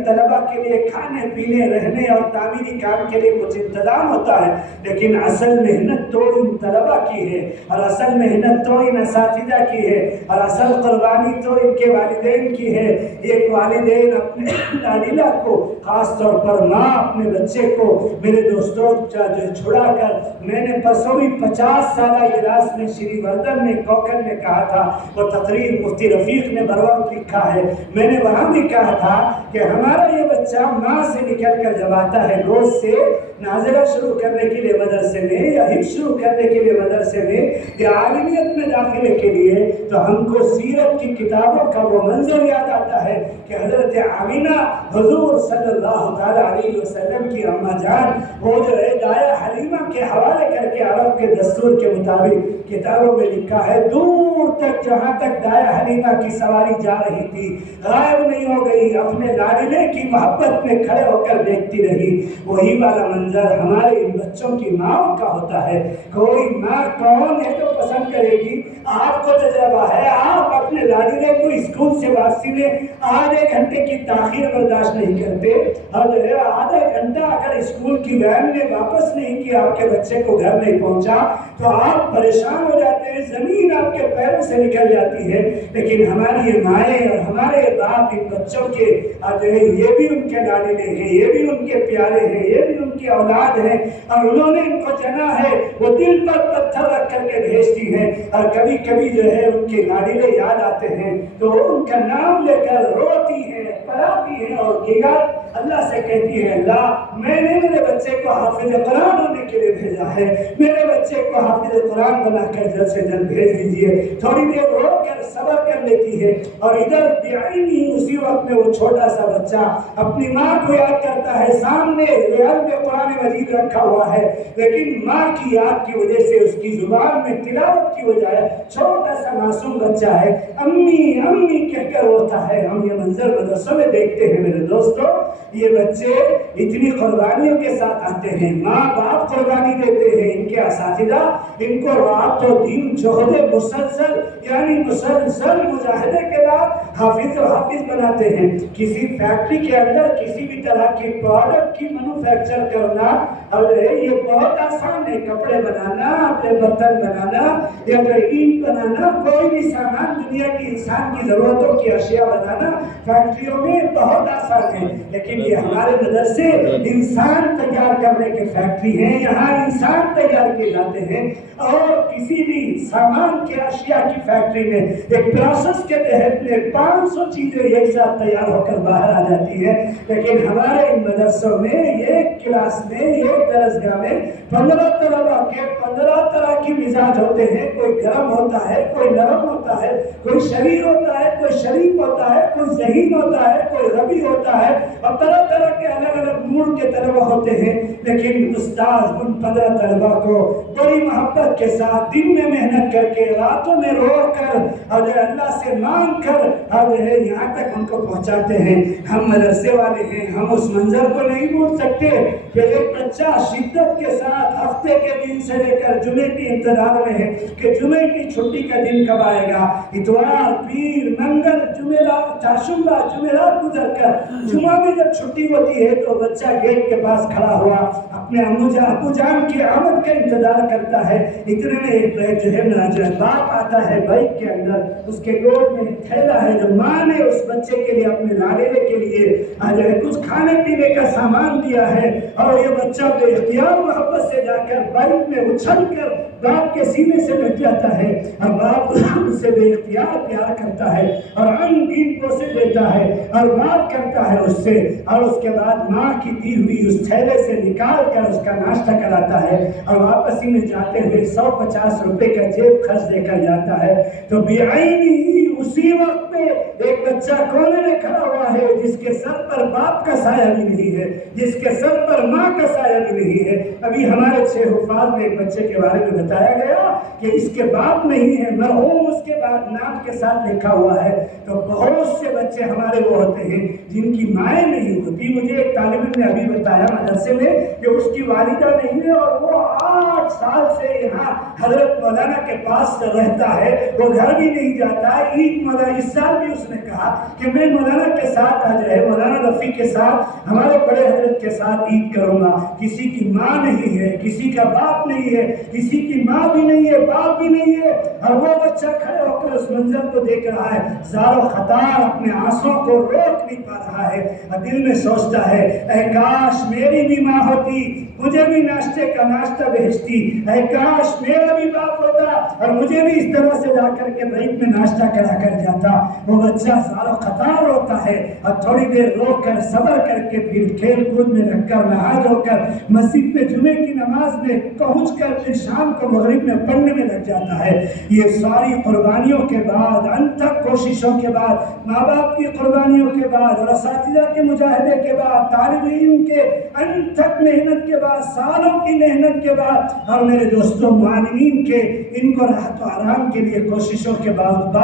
طلبہ کے لیے کھانے پینے رہنے اور تعمیری کام کے لیے کچھ انتظام ہوتا ہے. لیکن اصل محنت تو ان طلبہ کی ہے، اور اصل محنت تو ان اساتذہ کی ہے، اور اصل قربانی تو ان کے والدین کی ہے. ایک والدین اپنے لاڈیلا کو، خاص طور پر ماں اپنے بچے کو، میرے دوستوں چھڑا کر، میں نے پرسوں بھی 50 سالہ اجلاس میں شری وردھن میں کوکن میں کہا تھا، وہ تقریر مفتی رفیق نے بر وقت لکھا ہے. میں نے وہاں بھی کہا تھا کہ ہمارا یہ بچہ ماں سے نکل کر جب آتا ہے گود سے ناظرہ شروع کرنے کے لیے مدرسے میں، یا حفظ شروع کرنے کے لیے مدرسے میں، یا عالمیت میں داخلے کے لیے، تو ہم کو سیرت کی کتابوں کا وہ منظر یاد آتا ہے کہ حضرت آمینہ حضور صلی اللہ تعالیٰ علیہ وسلم کی اماں جان، وہ جو ہے دایا حلیمہ کے حوالے کر کے عرب کے دستور کے مطابق کتابوں میں لکھا ہے، دور تک جہاں تک دایا حلیمہ کی سواری جا رہی تھی غائب نہیں ہو گئی، اپنے لاڈلے کی محبت میں کھڑے ہو کر دیکھتی رہی. وہی والا منظر ہمارے ان بچوں کی ماں کا ہوتا ہے. کوئی ماں کون ہے جو پسند کرے گی؟ آپ کو تجربہ ہے، آپ اپنے لاڈلے کو اسکول سے واپسی میں آدھے گھنٹے کی تاخیر برداشت نہیں کرتے، اور آدھا گھنٹہ اگر اسکول کی وین نے واپس نہیں کیا، آپ کے بچے کو گھر نہیں پہنچا تو آپ پریشان ہو جاتے ہیں، زمین آپ کے پیروں سے نکل جاتی ہے. لیکن ہماری یہ مائیں اور ہمارے باپ ان بچوں کے یہ بھی ان کے لاڈلے ہیں، یہ بھی ان کے پیارے ہیں، یہ بھی ان کی اولاد ہیں، اور انہوں نے ان کو جنا ہے. وہ دل پر پتھر رکھ کر کے بھیجتی ہیں، اور کبھی کبھی جو ہے ان کے لاڈلے یاد آتے ہیں تو وہ ان کا نام لے کر روتی ہیں، پڑھاتی ہیں، اور دیگر اللہ سے کہتی ہے، اللہ میں نے میرے بچے کو حافظ قرآن ہونے کے لیے بھیجا ہے، میرے بچے کو حافظ قرآن بنا کر جلد سے جلد بھیج دیجیے. تھوڑی دیر رو کر صبر کر لیتی ہے، اور ادھر بیعینی اسی وقت میں وہ چھوٹا سا بچہ اپنی ماں کو یاد کرتا ہے. سامنے ریال میں قرآن مجید رکھا ہوا ہے، لیکن ماں کی یاد کی وجہ سے اس کی زبان میں تلاوت کی وجہ ہے، چھوٹا سا معصوم بچہ ہے، امی امی کہہ کر روتا ہے. ہم یہ منظر مدرسوں میں دیکھتے ہیں میرے دوستو. یہ بچے اتنی قربانیوں کے ساتھ آتے ہیں، ماں باپ قربانی دیتے ہیں، ان کے اساتذہ ان کو رات و دن جوہد مسلسل یعنی مسلسل مجاہدے کے بعد حافظ بناتے ہیں. کسی فیکٹری کے اندر کسی بھی طرح کی پروڈکٹ کی مینوفیکچر کرنا اور یہ بہت آسان ہے. کپڑے بنانا، اپنے برتن بنانا یا اینٹ بنانا، کوئی بھی سامان دنیا کی انسان کی ضرورتوں کی اشیاء بنانا فیکٹریوں میں بہت آسان ہے. لیکن یہ ہمارے مدرسے انسان تیار کرنے کے فیکٹری ہیں. یہاں انسان تیار کیے جاتے ہیں، اور کسی بھی سامان کے اشیاء کی فیکٹری میں ایک پروسیس کے تحت میں 500 چیزیں ایک ساتھ تیار ہو کر باہر آ جاتی ہیں. لیکن ہمارے ان مدرسوں میں ایک کلاس میں، ایک درسگاہ میں 15 طلبہ کے 15 طرح کی مزاج ہوتے ہیں. کوئی گرم ہوتا ہے، کوئی نرم ہوتا ہے، کوئی شریر ہوتا ہے، کوئی شریف ہوتا ہے، کوئی ذہین ہوتا ہے، کوئی غبی ہوتا ہے، اور طرح طرح کے الگ الگ موڈ کے طلبہ ہوتے ہیں. لیکن استاد ان 15 طلبہ کو بڑی محبت کے ساتھ دن میں محنت کر کے راتوں میں رو کر اور اللہ سے مانگ کر اور یہاں تک ہم کو پہنچاتے ہیں. ہم مدرسے والے ہیں, ہم اس منظر کو نہیں بھول سکتے کہ ایک بچہ شدت کے ساتھ ہفتے کے دن سے لے کر جمعے کی انتظار میں ہے کہ جمعے کی چھٹی کا دن کب آئے گا. اتوار, پیر, منگل, جمعرات, چاشمہ, جمعرات گزر کر جمعہ میں جب چھٹی ہوتی ہے تو بچہ گیٹ کے پاس کھڑا ہوا اپنے ابو جان کی آمد کا انتظار کرتا ہے. اتنے میں ایک جو ہے باپ آتا ہے بائک کے اندر, اس کے گود میں تھیلا ہے جو ماں نے اس بچے کے لیے اپنے لاڈلے کے لیے جو ہے کچھ کھانے پینے کا سامان دیا ہے, اور یہ بچہ بے اختیار محبت سے جا کر بائک میں اچھل کر باپ کے سینے سے لگ جاتا ہے اور باپ اسے بے اختیار پیار کرتا ہے اور انگین بوسے دیتا ہے اور بات کرتا ہے اس سے, اور اس کے بعد ماں کی دی ہوئی اس تھیلے سے نکال کر اس کا ناشتہ کراتا ہے اور واپس ہی میں جاتے ہوئے 150 روپے کا جیب خرچ دے کر جاتا ہے. تو بعینی اسی وقت میں ایک بچہ کونے میں کھڑا ہوا ہے جس کے سر پر باپ کا سایہ بھی نہیں ہے, جس کے سر پر ماں کا سایہ بھی نہیں ہے. ابھی ہمارے 6 حفاظ میں ایک بچے کے بارے میں بتایا گیا کہ اس کے باپ نہیں ہے, مرحوم اس کے بعد نام کے ساتھ لکھا ہوا ہے. تو بہت سے بچے ہمارے وہ ہوتے ہیں جن کی مائیں نہیں ہوتی. مجھے ایک طالب علم نے ابھی بتایا مدرسے میں کہ اس کی والدہ نہیں ہے اور وہ 8 سال سے یہاں حضرت مولانا کے پاس رہتا ہے, وہ گھر بھی نہیں جاتا. عید مولانا اس سال بھی اس نے کہا کہ میں مولانا کے ساتھ آ جائے, مولانا رفیع کے ساتھ, ہمارے بڑے حضرت کے ساتھ عید کروں گا. کسی کی ماں نہیں ہے, کسی کا باپ نہیں ہے, کسی کی ماں بھی نہیں ہے, باپ بھی نہیں ہے, اور وہ بچہ کھڑے ہو کر اس منظر کو دیکھ رہا ہے, زار و خطار اپنے آنسوں کو روک نہیں پا رہا ہے اور دل میں سوچتا ہے اے کاش میری بھی ماں ہوتی, مجھے بھی ناشتے کا ناشتہ بھیجتی, اے کاش میرا بھی باپ ہوتا اور مجھے بھی اس طرح سے جا کر کے بریک میں ناشتہ کرا کر جاتا. وہ بچہ زار و خطار روتا ہے اور تھوڑی دیر رو کر صبر کر کے پھر کھیل کود میں لگ کر نہا دھو کر مسجد میں جمعے کی نماز میں پہنچ کر پھر شام کو مغرب میں پڑھنے میں لگ جاتا ہے. یہ ساری قربانیوں کے بعد, انتھک کوششوں کے بعد, ماں باپ کی قربانیوں کے بعد اور اساتذہ کے مجاہدے کے بعد, طالب علم کے انتھک محنت کے بعد, سالوں کی محنت کے بعد, اور میرے دوستوں معلمین کے ان کو راحت و آرام کے لیے کوششوں کے بعد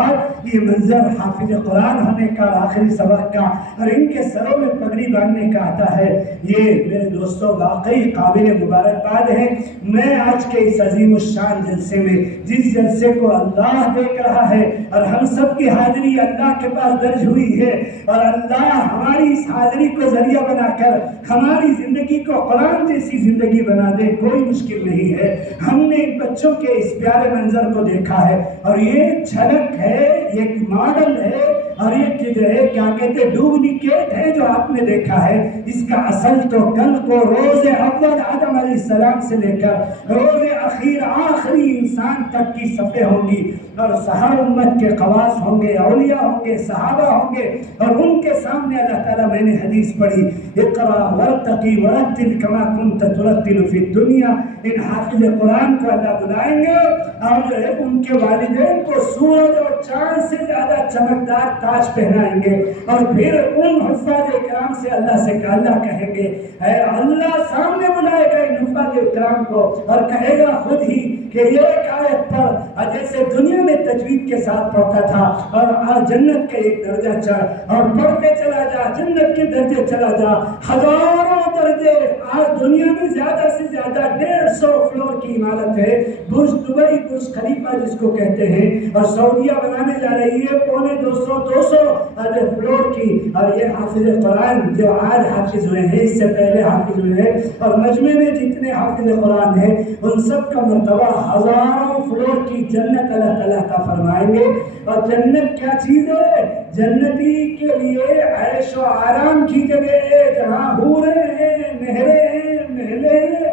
یہ منظر حافظ قرآن ہونے کا, آخری سبق کا اور ان کے سروں میں پگڑی باندھنے کا آتا ہے. یہ میرے دوستوں واقعی قابل مبارکباد ہے. میں آج کے اس عظیم الشان جلسے میں, جس جلسے کو اللہ دیکھ رہا ہے اور ہم سب کی حاضری اللہ کے پاس درج ہوئی ہے, اور اللہ ہماری اس حاضری کو ذریعہ بنا کر ہماری زندگی کو قرآن جیسی زندگی بنا دے, کوئی مشکل نہیں ہے. ہم نے ان بچوں کے اس پیارے منظر کو دیکھا ہے اور یہ جھلک ہے, یہ ماڈل ہے, اور یہ جو ہے کیا کہتے ہیں ڈپلیکیٹ ہے جو آپ نے دیکھا ہے. اس کا اصل تو کل کو روز اول آدم علیہ السلام سے لے کر روز اخیر آخری انسان تک کی صفحے ہوں گی, اور ہر امت کے خواص ہوں گے, اولیاء ہوں گے, صحابہ ہوں گے, اور ان کے سامنے اللہ تعالیٰ, میں نے حدیث پڑھی, اقرا ورتقی ورتل کما کنت ترتل فی الدنیا. ان حافظ قرآن کو اللہ بلائیں گے اور جو ہے ان کے والدین کو سورج اور چاند سے زیادہ چمکدار تاج پہنائیں گے, اور پھر ان حفاظ اکرام سے اللہ کہیں گے, اے اللہ سامنے بلائے گا ان حفاظ اکرام کو اور کہے گا خود ہی کہ ایک آیت پر جیسے دنیا میں تجوید کے ساتھ پڑھتا تھا اور جنت کے ایک درجہ چڑھ اور پڑھتے چلا جا, جنت کے درجے چلا جا, ہزاروں درجے. آج دنیا میں زیادہ سے زیادہ 150 فلور کی عمارت ہے, برج دبئی, برج خلیفہ جس کو کہتے ہیں, اور سعودیہ بنانے جا رہی ہے 200 فلور کی. اور یہ حافظ قرآن جو آج حافظ ہوئے ہیں, اس سے پہلے حافظ ہوئے ہیں, اور مجمع میں جتنے حافظ قرآن ہیں ان سب کا مرتبہ ہزاروں فلور کی جنت اللہ تعالیٰ عطا فرمائیں گے. اور جنت کیا چیز ہے؟ جنتی کے لیے عیش و آرام کی جگہ ہے, جہاں حوریں ہیں, نہریں ہیں, محلیں ہیں,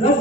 10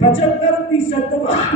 75%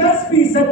10%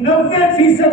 90%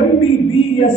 MBBS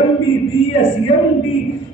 MBBS MD,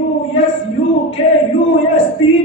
US UK US 3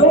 2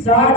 60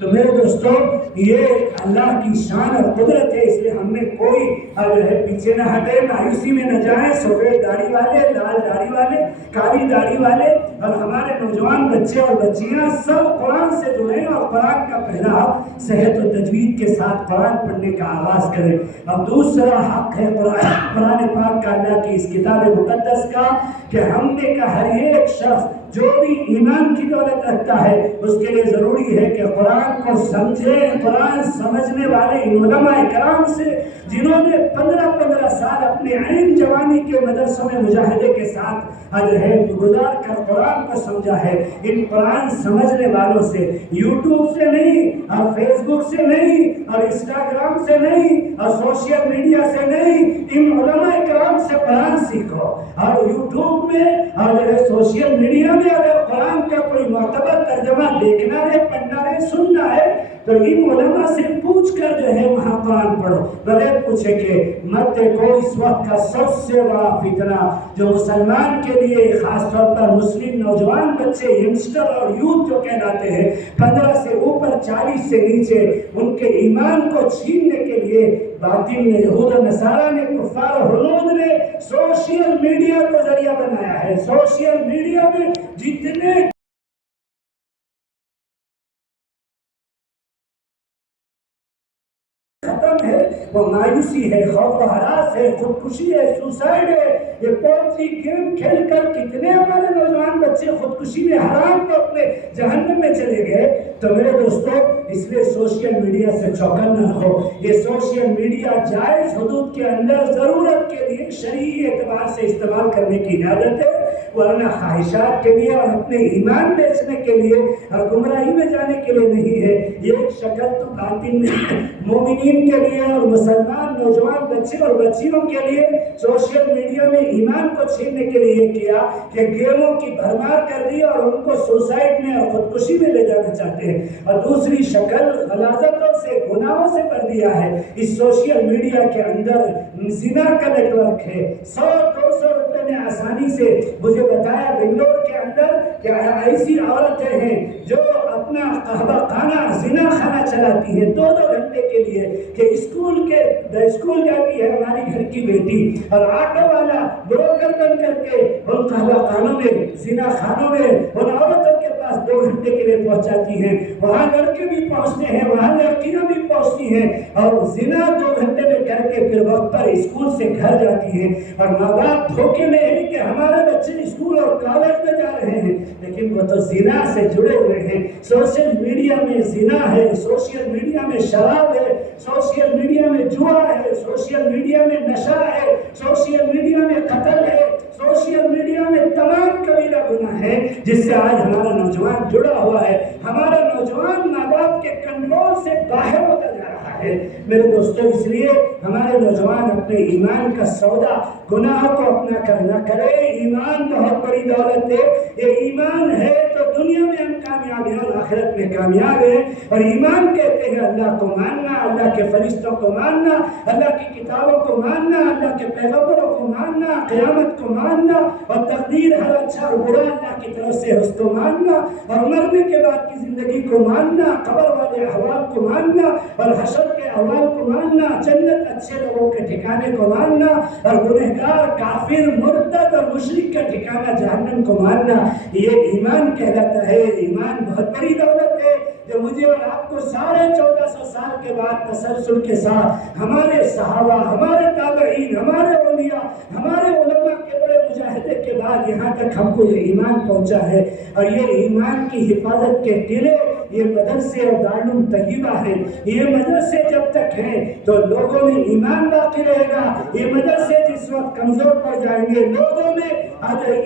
تو میرے دوستوں یہ اللہ کی شان اور قدرت ہے، اس لیے ہم نے کوئی جو ہے پیچھے نہ ہٹے، مایوسی میں نہ جائیں۔ سفید داڑھی والے، لال داڑھی والے، کالی داڑھی والے اور ہمارے نوجوان بچے اور بچیاں سب قرآن سے جڑیں اور قرآن کا پھیلاؤ صحت و تجوید کے ساتھ قرآن پڑھنے کا آغاز کریں۔ اب دوسرا حق ہے قرآن پاک کا، اللہ کی اس کتاب مقدس کا، کہ ہم نے کا ہر ایک شخص جو بھی ایمان کی دولت رکھتا ہے اس کے لیے ضروری ہے کہ قرآن کو سمجھے۔ قرآن سمجھنے والے ان علماء کرام سے جنہوں نے 15 سال اپنے عین جوانی کے مدرسوں میں مجاہدے کے ساتھ گزار کر قرآن کو سمجھا ہے، ان قرآن سمجھنے والوں سے، یوٹیوب سے نہیں اور فیس بک سے نہیں اور انسٹاگرام سے نہیں اور سوشل میڈیا سے نہیں، ان علماء کرام سے قرآن سیکھو۔ اور یوٹیوب میں اور سوشل میڈیا میں اگر قرآن کا کوئی معتبر ترجمہ دیکھنا ہے، پڑھنا ہے، سننا ہے تو ان علماء سے پوچھ کر جو ہے وہاں قرآن پڑھو، بغیر پوچھے کہ مت دیکھو۔ اس وقت کا سب سے بڑا فتنہ جو مسلمان کے لیے، خاص طور پر مسلم نوجوان بچے، ینگسٹر اور یوتھ جو کہلاتے ہیں، 15 سے اوپر 40 سے نیچے، ان کے ایمان کو چھیننے کے لیے باطل نے، یہود و نصارہ نے، کفار و ہنود نے سوشل میڈیا کو ذریعہ بنایا ہے۔ سوشل میڈیا میں جتنے ختم ہے وہ مایوسی ہے، خوف و ہراس ہے، خودکشی ہے، سوسائڈ ہے۔ یہ پوتری گیم کھیل کر کتنے ہمارے نوجوان بچے خودکشی میں حرام کو اپنے جہنم میں چلے گئے۔ تو میرے دوستوں اس لیے سوشل میڈیا سے چوکنا نہ ہو۔ یہ سوشل میڈیا جائز حدود کے اندر ضرورت کے لیے شرعی اعتبار سے استعمال کرنے کی اجازت ہے، ورنہ خواہشات کے لیے اور اپنے ایمان بیچنے کے لیے اور گمراہی میں جانے کے لیے نہیں ہے۔ یہ ایک شکل تو باطن مومنین کے لیے اور مسلمان نوجوان بچے اور بچیوں کے لیے سوشل میڈیا میں ایمان کو چھیننے کے لیے یہ کیا کہ گیموں کی بھرمار کر دی اور ان کو سوسائڈ میں اور خودکشی میں لے جانا چاہتے ہیں، اور دوسری شکل غلاظتوں سے، گناہوں سے بھر دیا ہے۔ اس سوشل میڈیا کے اندر زنا کا نیٹ ورک ہے۔ 100-200 روپے میں آسانی سے، مجھے بتایا بنگلور کے اندر کہ ایسی عورتیں ہیں جو اپنا قہوہ خانہ، زنا خانہ چلاتی ہیں 2-2 گھنٹے کے لیے، کہ اسکول جاتی ہے ہماری گھر کی بیٹی اور آٹو والا بروکر بن کر کے ان قہوہ خانوں میں، زنا خانوں میں ان عورتوں کے پاس 2 گھنٹے کے لیے پہنچاتی ہیں۔ وہاں لڑکے بھی پہنچتے ہیں، وہاں لڑکیاں بھی پہنچتی ہیں اور زنا 2 گھنٹے میں کر کے پھر وقت پر اسکول سے گھر جاتی ہیں۔ اور ماں باپ دھوکے میں ہے کہ ہمارے بچے اسکول اور کالج میں جا رہے ہیں، لیکن وہ تو زنا سے جڑے ہوئے ہیں۔ سوشل میڈیا میں زنا ہے، سوشل میڈیا میں شراب ہے، سوشل میڈیا میں جوا ہے، سوشل میڈیا میں نشہ ہے، سوشل میڈیا میں قتل ہے، سوشل میڈیا میں تمام کبیرہ گناہ ہے جس سے آج ہمارا نوجوان جڑا ہوا ہے۔ ہمارا نوجوان ماں باپ کے کنٹرول سے باہر ہوتا جا رہا ہے۔ میرے دوستوں اس لیے ہمارے نوجوان اپنے ایمان کا سودا گناہ کو اپنا کر نہ کرے۔ ایمان بہت بڑی دولت ہے، یہ ایمان ہے تو دنیا میں ہم کامیاب ہیں اور آخرت میں کامیاب ہیں۔ اور ایمان کہتے ہیں اللہ کو ماننا، اللہ کے فرشتوں کو ماننا، اللہ کی کتابوں کو ماننا، اللہ کے پیغمبروں کو ماننا، قیامت کو ماننا اور تقدیر ہر اچھا اور برا اللہ کی طرف سے اس کو ماننا، اور مرنے کے بعد کی زندگی کو ماننا، قبر والے احوال کو ماننا اور حشر کے احوال کو ماننا، جنت اچھے لوگوں کے ٹھکانے کو ماننا اور گنہگار، کافر، مرتد اور مشرک کا ٹھکانہ جہنم کو ماننا، یہ ایمان کہلاتا ہے۔ ایمان بہت بڑی دولت ہے جو مجھے اور آپ کو 1450 سال کے بعد تسلسل کے ساتھ ہمارے صحابہ، ہمارے تابعین، ہمارے اولیاء، ہمارے علماء کے بڑے مجاہدے کے بعد یہاں تک ہم کو یہ ایمان پہنچا ہے۔ اور یہ ایمان کی حفاظت کے قلعے یہ مدرسے اور دارالعلوم طیبہ ہیں۔ یہ مدرسے جب تک ہیں تو لوگوں میں ایمان باقی رہے گا۔ یہ مدرسے جس وقت کمزور پڑ جائیں گے لوگوں میں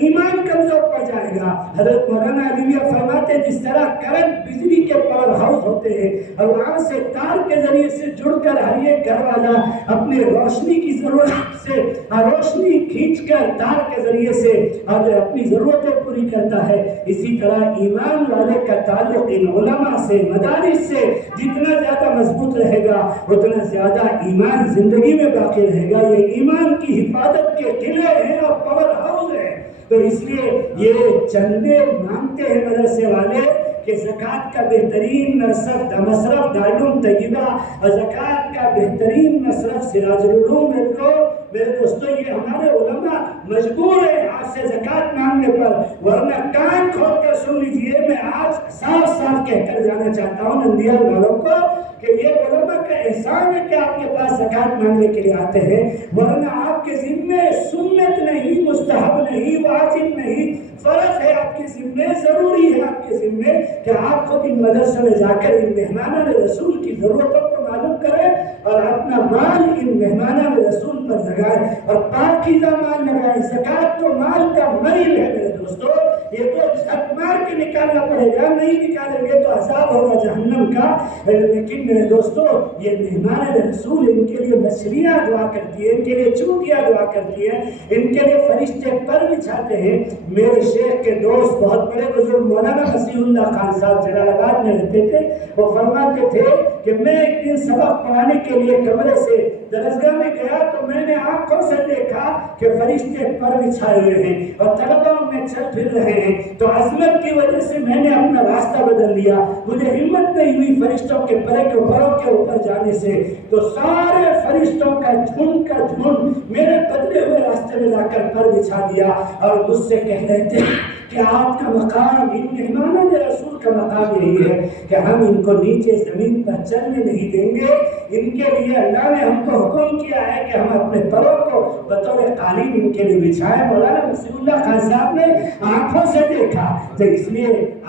ایمان کمزور پڑ جائے گا۔ حضرت مولانا علی فرماتے ہیں جس طرح کرنٹ بجلی کے پاور ہاؤس ہوتے ہیں اور وہاں سے تار کے ذریعے سے جڑ کر ہر ایک گھر والا اپنے روشنی کی ضرورت سے روشنی کھینچ کر تار کے ذریعے سے اپنی ضرورتیں پوری کرتا ہے، اسی طرح ایمان والے کا تعلق ان علماء سے، مدارس سے جتنا زیادہ مضبوط رہے گا اتنا زیادہ ایمان زندگی میں باقی رہے گا۔ یہ ایمان کی حفاظت کے قلعے ہیں اور پاور ہاؤس ہے۔ تو اس لیے یہ چندے مانگتے ہیں مدرسے والے کہ زکوٰۃ کا بہترین مصرف دارالعلوم طیبہ اور زکوٰۃ کا بہترین مصرف سراج العلوم ہے۔ تو میرے دوستو یہ ہمارے علماء مجبور ہے آج سے زکوٰۃ مانگنے پر، ورنہ کان کھول کر سن لیجئے، میں آج صاف صاف کہہ کر جانا چاہتا ہوں نندیال والوں کو کہ یہ علماء کا احسان ہے کہ آپ کے پاس زکوٰۃ مانگنے کے لیے آتے ہیں، ورنہ آپ کے ذمے سنت نہیں، مستحب نہیں، واجب نہیں، فرض ہے آپ کے ذمے، ضروری ہے آپ کے ذمے کہ آپ خود ان مدرسوں میں جا کر ان مہمانان رسول کی ضرورتوں کو معلوم کریں اور اپنا مال ان مہمانان رسول پر لگائیں اور پاکیزہ مال لگائیں۔ زکوٰۃ تو مال کا میل ہے میرے دوستو، یہ تو جھٹ مار کے نکالنا پڑے گا، نہیں نکالیں گے تو عذاب ہوگا جہنم کا۔ لیکن میرے دوستو یہ مہمان رسول ان کے لیے مچھلیاں دعا کرتی ہیں، ان کے لیے چونٹیاں دعا کرتی ہیں، ان کے لیے فرشتے پر بچھاتے ہیں۔ میرے شیخ کے دوست بہت بڑے بزرگ مولانا مسیح اللہ خان صاحب جلال آباد میں رہتے تھے، وہ فرماتے تھے کہ میں ایک دن سبق پڑھانے کے لیے کمرے سے درسگاہ میں گیا تو میں نے آنکھوں سے دیکھا کہ فرشتے پر بچھائے ہوئے ہیں اور طلباء میں چل پھر رہے ہیں، تو عظمت کی وجہ سے میں نے اپنا راستہ بدل لیا، مجھے ہمت نہیں ہوئی فرشتوں کے پروں کے اوپر جانے سے، تو سارے فرشتوں کا جھنڈ میرے بدلے ہوئے راستے میں لا کر پر بچھا دیا اور مجھ سے کہہ رہے تھے کہ آپ کا مقام، ان مہمانوں کے رسول کا مقام یہی ہے کہ ہم ان کو نیچے زمین پر چلنے نہیں دیں گے، ان کے لیے اللہ نے ہم کو حکم کیا ہے کہ ہم اپنے پروں کو بطور قالین ان کے لیے بچھائیں۔ مولانا مسیح اللہ خان صاحب نے آنکھوں سے دیکھا، تو اس لیے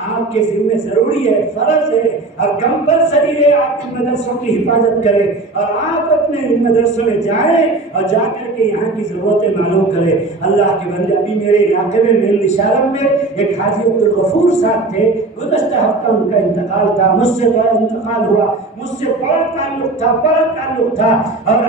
آپ کے ذمہ ضروری ہے، فرض ہے اور کمپلسری ہے آپ ان مدرسوں کی حفاظت کریں اور آپ اپنے ان مدرسوں میں جائیں اور جا کر کے یہاں کی ضرورتیں معلوم کریں۔ اللہ کے بندے، ابھی میرے علاقے میں میل نشارم میں ایک حاجی عبدالغفور صاحب تھے، گزشتہ ہفتہ ان کا انتقال تھا، مجھ سے بڑا انتقال ہوا، مجھ سے بڑا تعلق تھا اور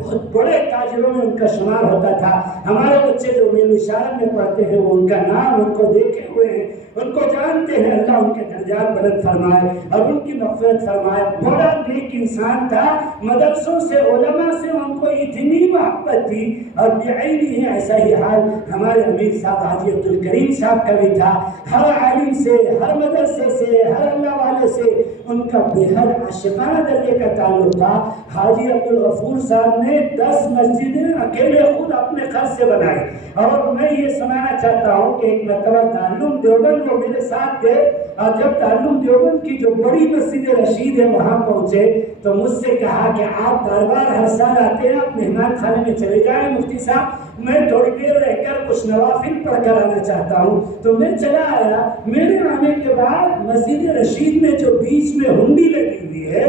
بہت بڑے تاجروں میں ان کا شمار ہوتا تھا۔ ہمارے بچے جو میل نشارم میں پڑھتے ہیں وہ ان کا نام ان کو دیکھے ہوئے ہیں، ان کو جانتے ہیں، اللہ ان کے درجات بلند فرمائے اور ان کی مغفرت فرمائے۔ بڑا نیک انسان تھا، مدرسوں سے علماء سے ان کو اتنی محبت تھی اور بعینی ہے ایسا ہی حال ہمارے امیر صاحب حاجی عبدالکریم صاحب کا بھی تھا۔ ہر عالم سے، ہر مدرسے سے، ہر اللہ والے سے ان کا بے حد عاشقانہ درجے کا تعلق تھا۔ حاجی عبدالغفور صاحب نے 10 مسجدیں اکیلے خود اپنے خرچ سے بنائی، اور میں یہ سنانا چاہتا ہوں کہ ایک مرتبہ دارالعلوم دیوبند وہ میرے ساتھ گئے اور جب دارالعلوم دیوبند کی جو بڑی مسجد رشید ہے وہاں پہنچے تو مجھ سے کہا کہ آپ بار بار ہر سال آتے ہیں، آپ مہمان خانے میں چلے جائیں مفتی صاحب، میں تھوڑی دیر رہ کر کچھ نوافل پڑھ کر آنا چاہتا ہوں۔ تو میں چلا آیا، میرے آنے کے بعد مسجد رشید میں جو بیچ میں ہنڈی لگی ہوئی ہے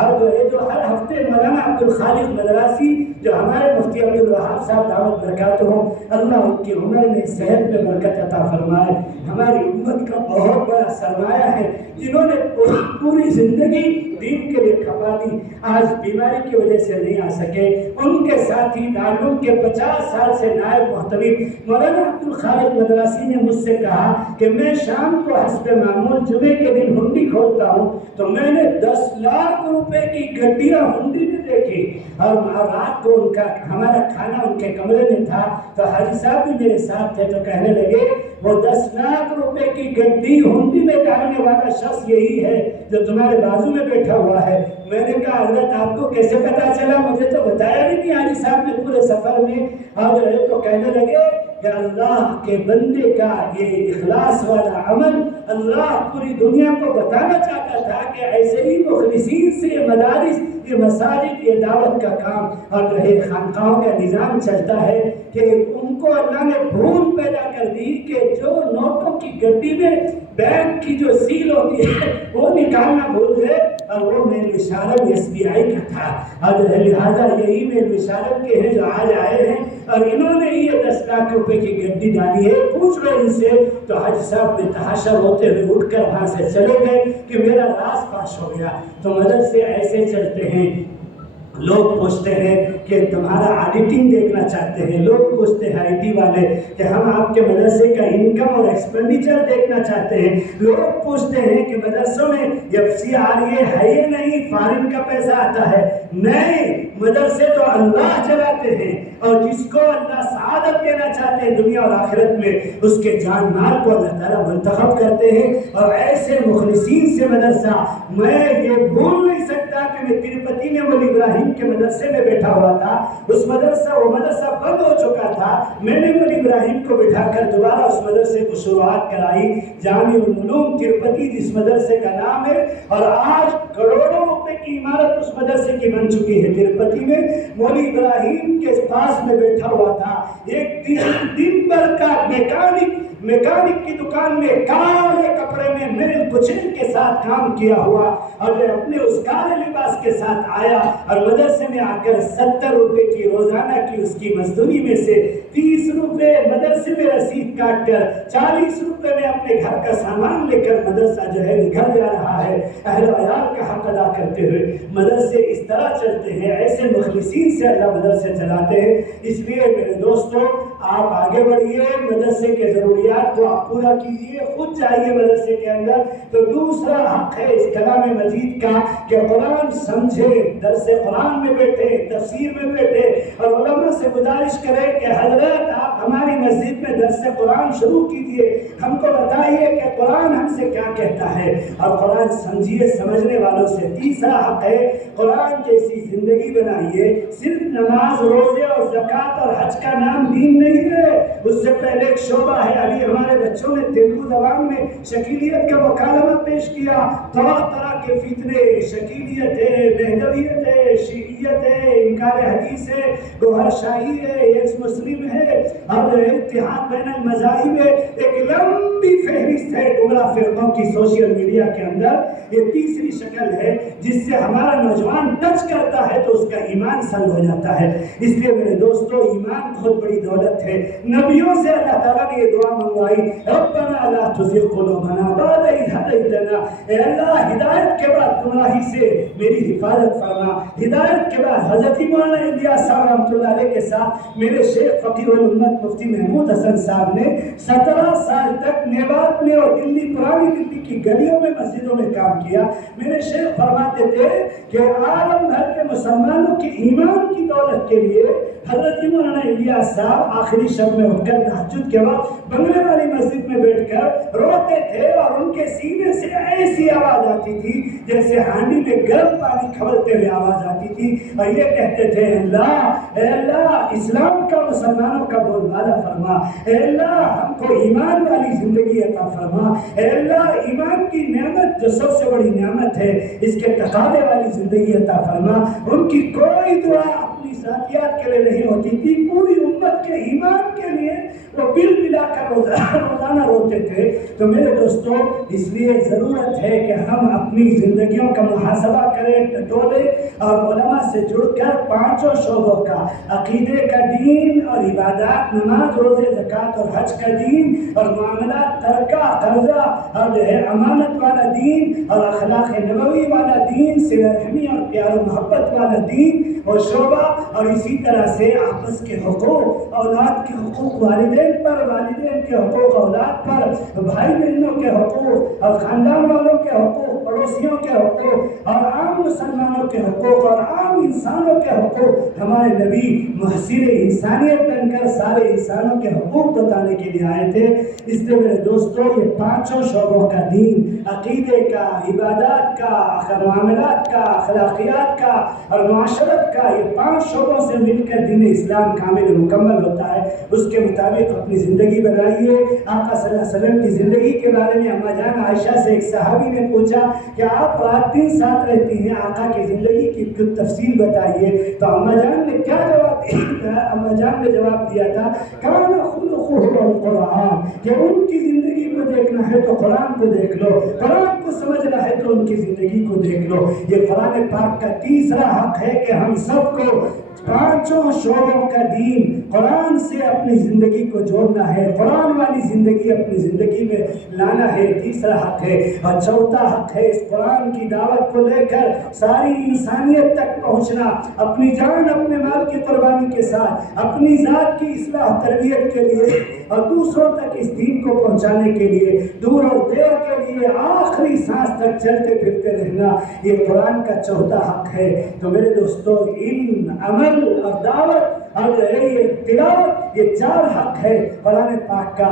اور جو ہر ہفتے مولانا عبدالخالق مدراسی جو ہمارے مفتی عبدالوہاب صاحب دعوت برکات ہوں، اللہ ان کی عمر میں صحت میں برکت عطا فرمائے، ہماری امت کا بہت بڑا سرمایہ ہے جنہوں نے پوری زندگی دین کے لیے کھپا دی، آج بیماری کی وجہ سے نہیں آ سکے۔ ان کے ساتھی دارالعلوم کے 50 سال سے نائب محتمم مولانا عبدالخالق مدراسی نے مجھ سے کہا کہ میں شام کو حسب معمول جمعے کے دن ہنڈی کھولتا ہوں تو میں نے 10 لاکھ روپے کی گڈیاں ہنڈی میں دیکھی، اور رات کو ان کا ہمارا کھانا ان کے کمرے میں تھا تو حاجی صاحب بھی میرے ساتھ تھے تو کہنے لگے وہ 10 لاکھ روپے کی گڈی ہنڈی میں ڈالنے والا شخص یہی ہے جو تمہارے بازو میں بیٹھا ہوا ہے۔ میں نے کہا حضرت آپ کو کیسے پتا چلا؟ مجھے تو بتایا بھی نہیں حاجی صاحب نے پورے سفر میں۔ اور تو کہنے لگے کہ اللہ کے بندے کا یہ اخلاص والا عمل اللہ پوری دنیا کو بتانا چاہتا تھا کہ ایسے ہی مخلصین سے یہ مدارس، یہ مساجد، یہ دعوت کا کام اور رہے خانقاہوں کا نظام چلتا ہے کہ ان کو اللہ نے بھول پیدا کر دی کہ جو نوٹوں کی گڈی میں بینک کی جو سیل ہوتی ہے وہ نکالنا بھول گئے، اور وہ میل نشارم SBI کا تھا، اور لہٰذا یہی میل نشارم کے ہیں جو آج آئے ہیں اور انہوں نے یہ 10 لاکھ روپے کی گڈی ڈالی ہے۔ پوچھ رہے ان سے تو حاجی صاحب میں تحاشا ہوتے ہوئے اٹھ کر وہاں سے چلے گئے کہ میرا راز فاش ہو گیا۔ تو مدرسے ایسے چلتے ہیں، لوگ پوچھتے ہیں کہ تمہارا آڈیٹنگ دیکھنا چاہتے ہیں، لوگ پوچھتے ہیں IT والے کہ ہم آپ کے مدرسے کا انکم اور ایکسپینڈیچر دیکھنا چاہتے ہیں، لوگ پوچھتے ہیں کہ مدرسوں میں FCRA ہے یا نہیں، فارن کا پیسہ آتا ہے؟ نہیں، مدرسے تو اللہ چلاتے ہیں، اور جس کو اللہ سعادت دینا چاہتے ہیں دنیا اور آخرت میں، اس کے جان مال کو اللہ تعالیٰ منتخب کرتے ہیں۔ اور ایسے مخلصین سے مدرسہ، میں یہ بھول نہیں سکتا کہ میں تروپتی میں مولی ابراہیم کے مدرسے میں بیٹھا ہوا تھا، وہ مدرسہ بند ہو چکا تھا، میں نے مولی ابراہیم کو بٹھا کر دوبارہ اس مدرسے کو شروعات کرائی، جامع العلوم تروپتی جس مدرسے کا نام ہے، اور آج کروڑوں روپے کی عمارت اس مدرسے کی بن چکی ہے تروپتی میں۔ مولی ابراہیم کے پاس میں بیٹھا ہوا تھا، ایک دن بھر کا میکانک کی دکان میں کالے کپڑے میں میل کچل کے ساتھ کام کیا ہوا، اور میں اپنے اس کالے لباس کے ساتھ آیا اور مدرسے میں آ کر 70 روپے کی روزانہ کی اس کی مزدوری میں سے 30 روپے مدرسے میں رسید کاٹ کر 40 روپے میں اپنے گھر کا سامان لے کر مدرسہ جو ہے گھر جا رہا ہے، اہل و عیال کا حق ادا کرتے ہوئے۔ مدرسے اس طرح چلتے ہیں، ایسے مخلصین سے اللہ مدرسے چلاتے ہیں۔ اس لیے میرے دوستوں، آپ آگے بڑھیے، مدرسے کے ضروریات کو آپ پورا کیجیے، خود جائیے مدرسے کے اندر۔ تو دوسرا حق ہے اس کلام مجید کا کہ قرآن سمجھے، درس قرآن میں بیٹھے، تفسیر میں بیٹھے، اور علماء سے گزارش کرے کہ حضرت آپ ہماری مسجد میں درس قرآن شروع کیجیے، ہم کو بتائیے کہ قرآن ہم سے کیا کہتا ہے، اور قرآن سمجھیے سمجھنے والوں سے۔ تیسرا حق ہے قرآن جیسی زندگی بنائیے۔ صرف نماز، روزے اور زکوٰۃ اور حج کا نام دین نہیں ہے، اس سے پہلے ایک شعبہ ہے۔ ابھی ہمارے بچوں نے تیلگو زبان میں شکیلیت کا مکالمہ پیش کیا، طرح طرح کے فتنے، شکیلیت ہے، دہلویت ہے، شیعیت ہے، انکار حدیث ہے، گوہر شاہی ہے، ایکس مسلم ہے، اور اتحاد بین المذاہب ہے، ایک لمبی فہرست ہے گمراہ فرقوں کی سوشل میڈیا کے اندر۔ یہ تیسری شکل ہے جس سے ہمارا نوجوان ٹچ کرتا ہے تو اس کا ایمان سلب ہو جاتا ہے۔ اس لیے میرے دوستو، ایمان بہت بڑی دولت ہے۔ نبیوں سے اللہ تعالیٰ نے یہ دعا منگوائی، ربنا لا تزغ قلوبنا بعد اذ ہدیتنا، اے اللہ ہدایت کے بعد گمراہی سے میری حفاظت فرما۔ ہدایت کے بعد حضرت مولانا الیاس صاحب رحمۃ اللہ علیہ کے ساتھ میرے شیخ فقیہ الامت مفتی محمود حسن صاحب نے 17 سال تک میوات میں اور دلی، پرانی دلی کی گلیوں میں، مسجدوں میں کام کیا۔ میرے شیخ فرماتے تھے کہ عالم بھر کے مسلمانوں کی ایمان کی دولت کے لیے حضرت مولانا الیاس صاحب آخری شب میں اٹھ کر تہجد کے وقت بنگلے والی مسجد میں بیٹھ کر روتے تھے، اور ان کے سینے سے ایسی آواز آتی تھی جیسے ہانڈی میں گرم پانی کھولتے ہوئے آواز آتی تھی، اور یہ کہتے تھے، اے اللہ اسلام کا مسلمانوں کا بول بالا فرما، اے اللہ ہم کو ایمان والی زندگی عطا فرما، اے اللہ ایمان کی نعمت جو سب سے بڑی نعمت ہے اس کے تقاضے والی زندگی عطا فرما۔ ان کی کوئی دعا اپنی ذاتیات کے لیے نہیں ہوتی تھی، پوری امت کے ایمان کے لیے وہ بل ملا کر روزانہ روتے تھے۔ تو میرے دوستوں، اس لیے ضرورت ہے کہ ہم اپنی زندگیوں کا محاسبہ کریں، ٹٹولیں، اور علماء سے جڑ کر پانچوں شعبوں کا، عقیدے کا دین اور عبادات، نماز، روزے، زکوٰۃ اور حج کا دین، اور معاملات، ترکہ، قرضہ، اور جو ہے امانت والا دین، اور اخلاق نبوی والا دین، صلہ رحمی اور پیار و محبت والا دین اور شعبہ، اور اسی طرح سے آپس کے حقوق، اولاد کے حقوق والدین پر، والدین کے حقوق اولاد پر، بھائی بہنوں کے حقوق اور خاندان والوں کے حقوق، پڑوسیوں کے حقوق، اور عام مسلمانوں کے حقوق اور عام انسانوں کے حقوق۔ ہمارے نبی محسن انسانیت بن کر سارے انسانوں کے حقوق بتانے کے لیے آئے تھے۔ اس لیے میرے دوستوں، یہ پانچوں شعبوں کا دین، عقیدے کا، عبادات کا، معاملات کا، اخلاقیات کا اور معاشرت کا، یہ 5 شعبوں سے مل کر دین اسلام کامل مکمل ہوتا ہے۔ اس کے مطابق اپنی زندگی بنائیے۔ آقا صلی اللہ علیہ وسلم کی زندگی کے بارے میں اما جان عائشہ سے ایک صحابی نے پوچھا کہ آپ رات دن ساتھ رہتی ہیں، آقا کی زندگی کی کچھ تفصیل بتائیے۔ تو اما جان نے کیا جواب دیا؟ اما جان نے جواب دیا تھا، کان خلقہ القرآن، کہ ان کی زندگی کو دیکھنا ہے تو قرآن کو دیکھ لو، قرآن کو سمجھنا ہے تو ان کی زندگی کو دیکھ لو۔ یہ قرآن پاک کا تیسرا حق ہے کہ ہم سب کو پانچوں شعبوں کا دین قرآن سے اپنی زندگی کو جوڑنا ہے، قرآن والی زندگی اپنی زندگی میں لانا ہے، تیسرا حق ہے۔ اور چوتھا حق ہے اس قرآن کی دعوت کو لے کر ساری انسانیت تک پہنچنا، اپنی جان اپنے مال کی قربانی کے ساتھ، اپنی ذات کی اصلاح تربیت کے لیے اور دوسروں تک اس دین کو پہنچانے کے لیے، دور اور دیر کے لیے آخری سانس تک چلتے پھرتے رہنا، یہ قرآن کا چوتھا حق ہے۔ تو میرے دوستو، علم، عمل اور دعوت اور یہ تلاوت، یہ چار حق ہے قرآن پاک کا۔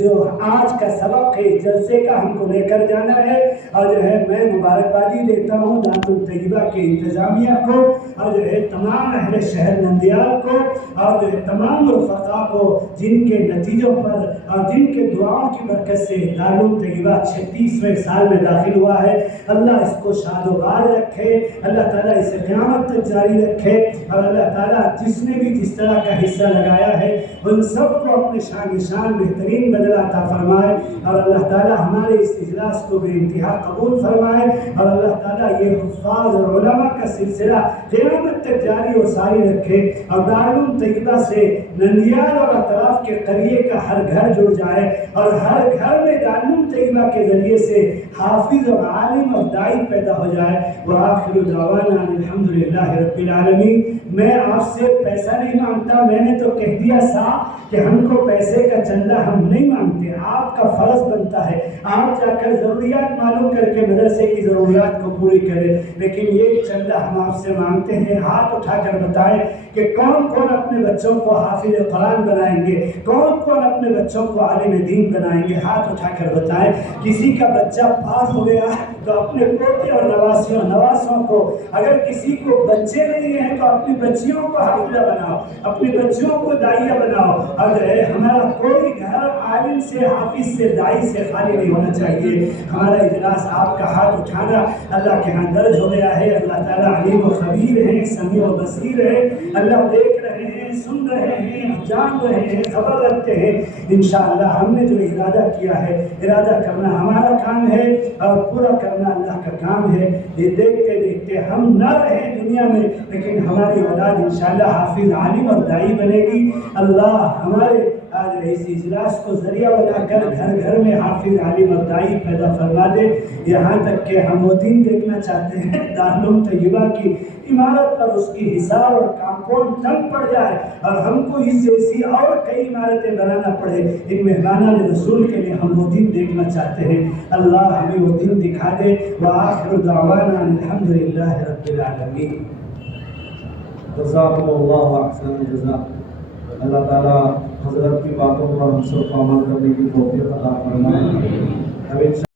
جو آج کا سبق ہے، جلسے کا ہم کو لے کر جانا ہے، اور میں مبارکبادی دیتا ہوں دارت الطیبہ کے انتظامیہ کو، اور تمام اہل شہر نندیال کو، اور تمام رفقا کو جن کے نتیجوں پر اور جن کے دعاؤں کی برکت سے دارت الطیبہ 36ویں سال میں داخل ہوا ہے۔ اللہ اس کو شاد و باد رکھے، اللہ تعالیٰ اسے قیامت تک جاری رکھے، اور اللہ تعالیٰ جس نے بھی جس طرح کا حصہ لگایا ہے ان سب کو اپنے شان نشان بہترین بدلہ عطا فرمائے، اور اللہ تعالیٰ ہمارے اس اجلاس کو بے انتہا قبول فرمائے، اور اللہ تعالیٰ یہ حفاظ اور علماء کا سلسلہ قیامت تک جاری و ساری رکھے، اور دارت الطیبہ سے نندیال اور اطراف کے قریے کا ہر گھر جڑ جائے، اور ہر گھر میں دارت الطیبہ کے ذریعے سے حافظ اور عالم اور دائی پیدا ہو جائے۔ وآخر دعوانا الحمدللہ رب العالمین۔ میں آپ سے پیسہ نہیں مانگتا، میں نے تو کہہ دیا صاحب کہ ہم کو پیسے کا چندہ ہم نہیں مانگتے، آپ کا فرض بنتا ہے آپ جا کر ضروریات معلوم کر کے مدرسے کی ضروریات کو پوری کریں، لیکن یہ چندہ ہم آپ سے مانگتے ہیں، ہاتھ اٹھا کر بتائیں کہ کون کون اپنے بچوں کو حافظ قرآن بنائیں گے، کون کون اپنے بچوں کو عالم دین بنائیں گے، ہاتھ اٹھا کر بتائیں۔ کسی کا بچہ پاس ہو گیا تو اپنے پوتے اور نواسوں کو، اگر کسی کو بچے نہیں ہیں تو اپنی بچیوں کو حافظہ بناؤ، اپنی بچیوں کو داعیہ بناؤ، اور ہمارا کوئی گھر عالم سے، حافظ سے، دائی سے خالی نہیں ہونا چاہیے۔ ہمارا اجلاس آپ کا ہاتھ اٹھانا اللہ کے ہاں درج ہو گیا ہے۔ اللہ تعالیٰ علیم و خبیر ہے، سمیع و بصیر ہے، اللہ دیکھ رہے ہیں، سن رہے ہیں، جان رہے ہیں، خبر رکھتے ہیں۔ انشاءاللہ ہم نے جو ارادہ کیا ہے، ارادہ کرنا ہمارا کام ہے اور پورا کرنا اللہ کا کام ہے۔ یہ دیکھتے دیکھتے ہم نہ رہیں دنیا میں، لیکن ہماری اولاد انشاءاللہ حافظ، عالم اور دائی بنے گی۔ اللہ ہمارے آج اس اجلاس کو ذریعہ بنا کر گھر گھر میں حافظ، عالم اور دائی پیدا فرما دے، یہاں تک کہ ہم وہ دین دیکھنا چاہتے ہیں دارت الطیبہ کی عمارت پر اس کی حصار اور کامپاؤنڈ تنگ پڑ جائے اور ہم کو اس جیسی اور کئی عمارتیں بنانا پڑے، ان مہمانان رسول کے لیے ہم وہ دین دیکھنا چاہتے ہیں۔ اللہ ہمیں وہ دین دکھا دے۔ وآخر دعوانا الحمدللہ رب العالمین۔ جزاکم اللہ احسن الجزاء۔ اللہ تعالیٰ حضرت کی باتوں پر ہم سب کو عمل کرنے کی توفیق عطا فرمائے۔